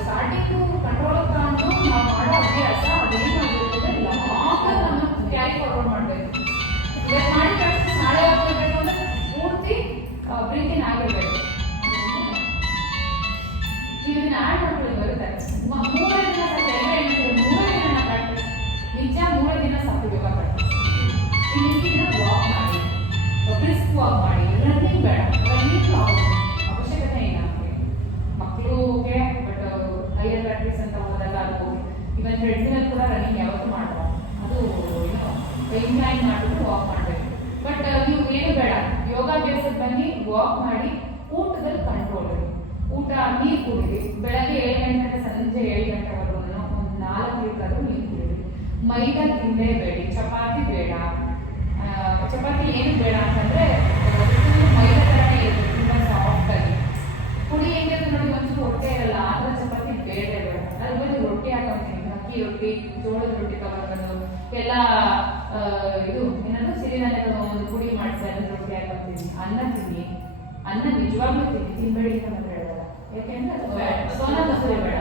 ಸ್ಟಾರ್ಟಿಂಗು ಕಂಟ್ರೋಲ್ ತಗೊಂಡು ನಾವು ಮಾಡೋ ಅಭ್ಯಾಸ ಅದೇನು ಆಗಿರ್ತದೆ ಲಾಂಗ್ ನಮ್ಮ ಕ್ಯಾರಿ ಫಾರ್ವರ್ಡ್ ಮಾಡಬೇಕು. ಇವತ್ತು ಮಾಡಿ ಪ್ರಾಕ್ಟೀಸ್ ನಾಳೆ ಹೋಗ್ಬೇಕು ಅಂದ್ರೆ ಪೂರ್ತಿ ಬ್ರೀತಿಂಗ್ ಆಗಿರ್ಬೇಕು. ನೀವು ಇದನ್ನ ಆ್ಯಡ್ ಮಾಡ್ಕೊಳ್ಳಿ ಬರುತ್ತೆ. 3 ದಿನ ಸಾಕು. ಎಲ್ಲ ಹೇಳ್ತಾರೆ 3 ದಿನ ಪ್ರಾಕ್ಟೀಸ್. ನಿಜ 3 ದಿನ ಸಾಕು ಯೋಗ ಪ್ರಾಕ್ಟೀಸ್. ಇನ್ನು ದಿನ ವಾಕ್ ಮಾಡಿ, ಬ್ರಿಸ್ಕ್ ವಾಕ್ ಮಾಡಿ. ರನ್ನಿಂಗ್ ಬೇಡ, ರನ್ನಿಂಗ್ ಅವಶ್ಯಕತೆ ಇಲ್ಲ. ಮಕ್ಕಳು ಓಕೆ, ಬಟ್ ಹೈಯರ್ ಪ್ರಾಕ್ಟೀಸ್ ಅಂತ ಹೋದಾಗ ಅದು ಇವನ್ ಟ್ರೆಡ್ಮಿಲ್ ಕೂಡ ರನ್ನಿಂಗ್ ಯಾವತ್ತೂ ಮಾಡಬಾರ್ದು. ಅದು ಏನು ಇನ್ಕ್ಲೈನ್ ಮಾಡಿಬಿಟ್ಟು ವಾಕ್ ಮಾಡಬೇಕು. ಬಟ್ ನೀವು ಏನು ಬೇಡ, ಯೋಗಾಭ್ಯಾಸಕ್ಕೆ ಬನ್ನಿ, ವಾಕ್ ಮಾಡಿ. ಊಟದಲ್ಲಿ ಕಂಟ್ರೋಲ್ ಇರಿ. ಊಟ ನೀರು ಕುಡಿರಿ. ಬೆಳಗ್ಗೆ 7 ಗಂಟೆ ಸಂಜೆ 7 ಗಂಟೆವರೆಗೂ ಒಂದು 4 ಲೀಟರ್ ನೀರು ಮೈದಾ ತಿನ್ನಲೇಬೇಡಿ, ಚಪಾತಿ ಬೇಡ. ಚಪಾತಿ ಏನು ಬೇಡ ಅಂತಂದ್ರೆ ಮೈದಾ ಥರನೇ ಇರುತ್ತೆ, ತುಂಬ ಸಾಫ್ಟ್ ಆಗಿ. ಪುಡಿ ಹೆಂಗಿರುತ್ತೆ ನೋಡಿ, ಒಂಚೂರು ಹೊಟ್ಟೆ ಇರಲ್ಲ, ಆ ಥರ ಚಪಾತಿ ಬೇಡ ಬೇಡ. ಅದ್ರ ಬದಲು ರೊಟ್ಟಿ ಹಾಕೊಂತೀನಿ, ಅಕ್ಕಿ ರೊಟ್ಟಿ, ಜೋಳದ ರೊಟ್ಟಿ ತಗೊಂಡ್ಬಂದು ಎಲ್ಲ ಇದು ಏನಂದ್ರೆ ಸಿರಿಧಾನ್ಯದ ಒಂದು ಪುಡಿ ಮಾಡಿಸಿ ಅದನ್ನ ರೊಟ್ಟಿ ಹಾಕೊಂತೀನಿ. ಅನ್ನ ತಿನ್ನಿ, ಅನ್ನ ನಿಜವಾಗ್ಲೂ ತಿನ್ಬೇಡಿ ಅಂತ ಮಾತ್ರ ಹೇಳಲ್ಲ. ಯಾಕೆಂದ್ರೆ ಅದು ಬೇಡ, ಸೋನಾ ಮಸೂರಿ ಬೇಡ,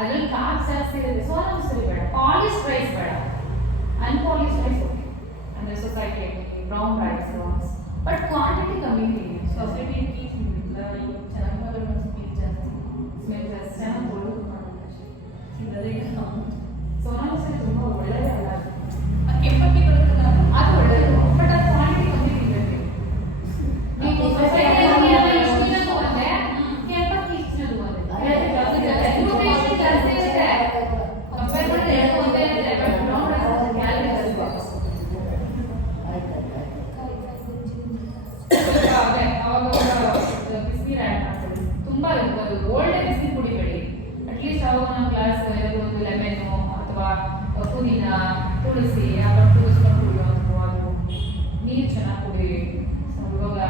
ಅದ್ರಲ್ಲಿ ಕಾರ್ಬ್ಸ್ ಜಾಸ್ತಿ ಇರುತ್ತೆ. ಸೋನಾ ಮಸೂರಿ ಬೇಡ, ಪಾಲಿಶ್ ರೈಸ್ ಬೇಡ, ಅನ್ಪಾಲಿಶ್ ರೈಸ್ ಓಕೆ, ಅಂದ್ರೆ society brown rice, but quantity ಕಮ್ಮಿ ತಿನ್ನಿ. ಸೊಸೈಟಿ ಟೀ ತಿಂದಿಲ್ಲ, ಇವಾಗ ಚೆನ್ನಾಗಿ ಮಾಡೋದು ಸ್ಮೆಲ್ ಜಾಸ್ತಿ, ಸ್ಮೆಲ್ ಜಾಸ್ತಿ, ಚೆನ್ನಾಗಿ ಒಳ್ಳೇದು ಮಾಡೋದು ಅಷ್ಟೇ. ತಿನ್ನೋದೇ ಸೋನಾ ಮಸೂರಿ ತುಂಬ ಒಳ್ಳೆಯದೇ ಅಲ್ಲ ಅದು. ಕೆಂಪಕ್ಕಿ ಬರುತ್ತಲ್ಲ ಅದು ಒಳ್ಳೆಯದು, ಬಟ್ ಅದು ಕ್ವಾಂಟಿಟಿ ಕಮ್ಮಿ ತಿನ್ಬೇಕು. ನೀವು ಸೊಸೈಟಿಯಲ್ಲಿ ಎಷ್ಟು ದಿನ ತಗೊಂಡೆ, ಕೆಂಪಕ್ಕಿ ಇಷ್ಟು ದಿನ ತಗೊಂಡೆ, ನ್ಯೂಟ್ರಿಷನ್ ಜಾಸ್ತಿ ಇರುತ್ತೆ. ಕಂಪೇರ್ ಮಾಡಿದ್ರೆ ಎರಡು ಒಂದೇ ಇರುತ್ತೆ, ಬಟ್ ಬ್ರೌನ್ ರೈಸ್ ಕ್ಯಾಲರಿ ಜಾಸ್ತಿ. ಅದೇ ಅವಾಗ ಬಿಸಿನೀರು ಆ್ಯಡ್ ಮಾಡ್ಕೊಳ್ಳಿ. ತುಂಬ ಒಳ್ಳೆ ಬಿಸಿನೀರು ಕುಡಿಬೇಡಿ. ಅಟ್ಲೀಸ್ಟ್ ಅವಾಗ ನಾವು ಗ್ಲಾಸ್ ಒಂದು ಲೆಮನ್ನು ಅಥವಾ ಪುದೀನ, ತುಳಸಿ ಆವಾಗ ತುಳಸ್ಕೊಂಡು ಕುಡಿಯೋದು, ಅದು ನೀರು ಚೆನ್ನಾಗಿ ಕುಡೀರಿ. ಇವಾಗ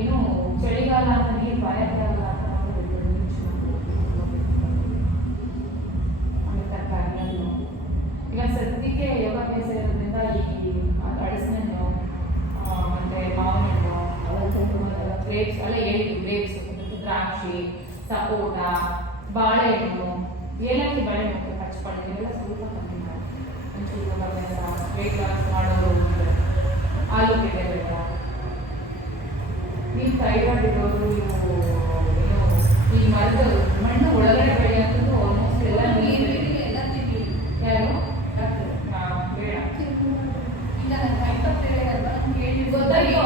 ಏನು ಚಳಿಗಾಲ ಅಂತ ನೀರು ಬಾಯಾಗಲ್ಲ ಅಂತ ನೀರು ಚೆನ್ನಾಗಿ ತರಕಾರಿ ಹಣ್ಣು. ಈಗ ಸದ್ಯಕ್ಕೆ ಯೋಗಾಭ್ಯಾಸ ಇರೋದ್ರಿಂದ ಈ ಅಳಸನಣ್ಣು ಮತ್ತೆ ಮಾವಿನ ಹಣ್ಣು, ಗ್ರೇಪ್ಸ್ ಎಲ್ಲ ಹೇಳಿದ್ರು, ಗ್ರೇಪ್ಸ್, ದ್ರಾಕ್ಷಿ, ಸಪೋಟ, ಬಾಳೆಹಣ್ಣು, ಏಲಕ್ಕಿ ಬಾಳೆಹಣ್ಣು, ಹಚ್ಕೊಳ್ಳಿ, ಇವೆಲ್ಲ ಸ್ವಲ್ಪ ಕಮ್ಮಿ ಮಾಡಿ. ಒಂಚೂರು ಯೋಗಾಭ್ಯಾಸ ವೆಯ್ಟ್ ಲಾಸ್ ಮಾಡೋದು, ಆಲೂಗೆಡ್ಡೆ ಬೇಡ. ನೀವು ಥೈರಾಯ್ಡ್ ಇರೋರು, ನೀವು ಏನು ಈ ಮರದ ಮಣ್ಣು ಒಳಗಡೆ ಬೆಳೆಯೋಂಥದ್ದು ಆಲ್ಮೋಸ್ಟ್ ಎಲ್ಲ ನೀರು ಎಲ್ಲ ತಿಂಡಿ ಯಾರು ಡಾಕ್ಟರ್ ಬೇಡ. ಇಲ್ಲ, ನನ್ನ ಹೈಪರ್ ಥೈರಾಯ್ಡ್ ಅಲ್ವಾ, ನಮ್ಗೆ ಗೊತ್ತಾಯ್ತು,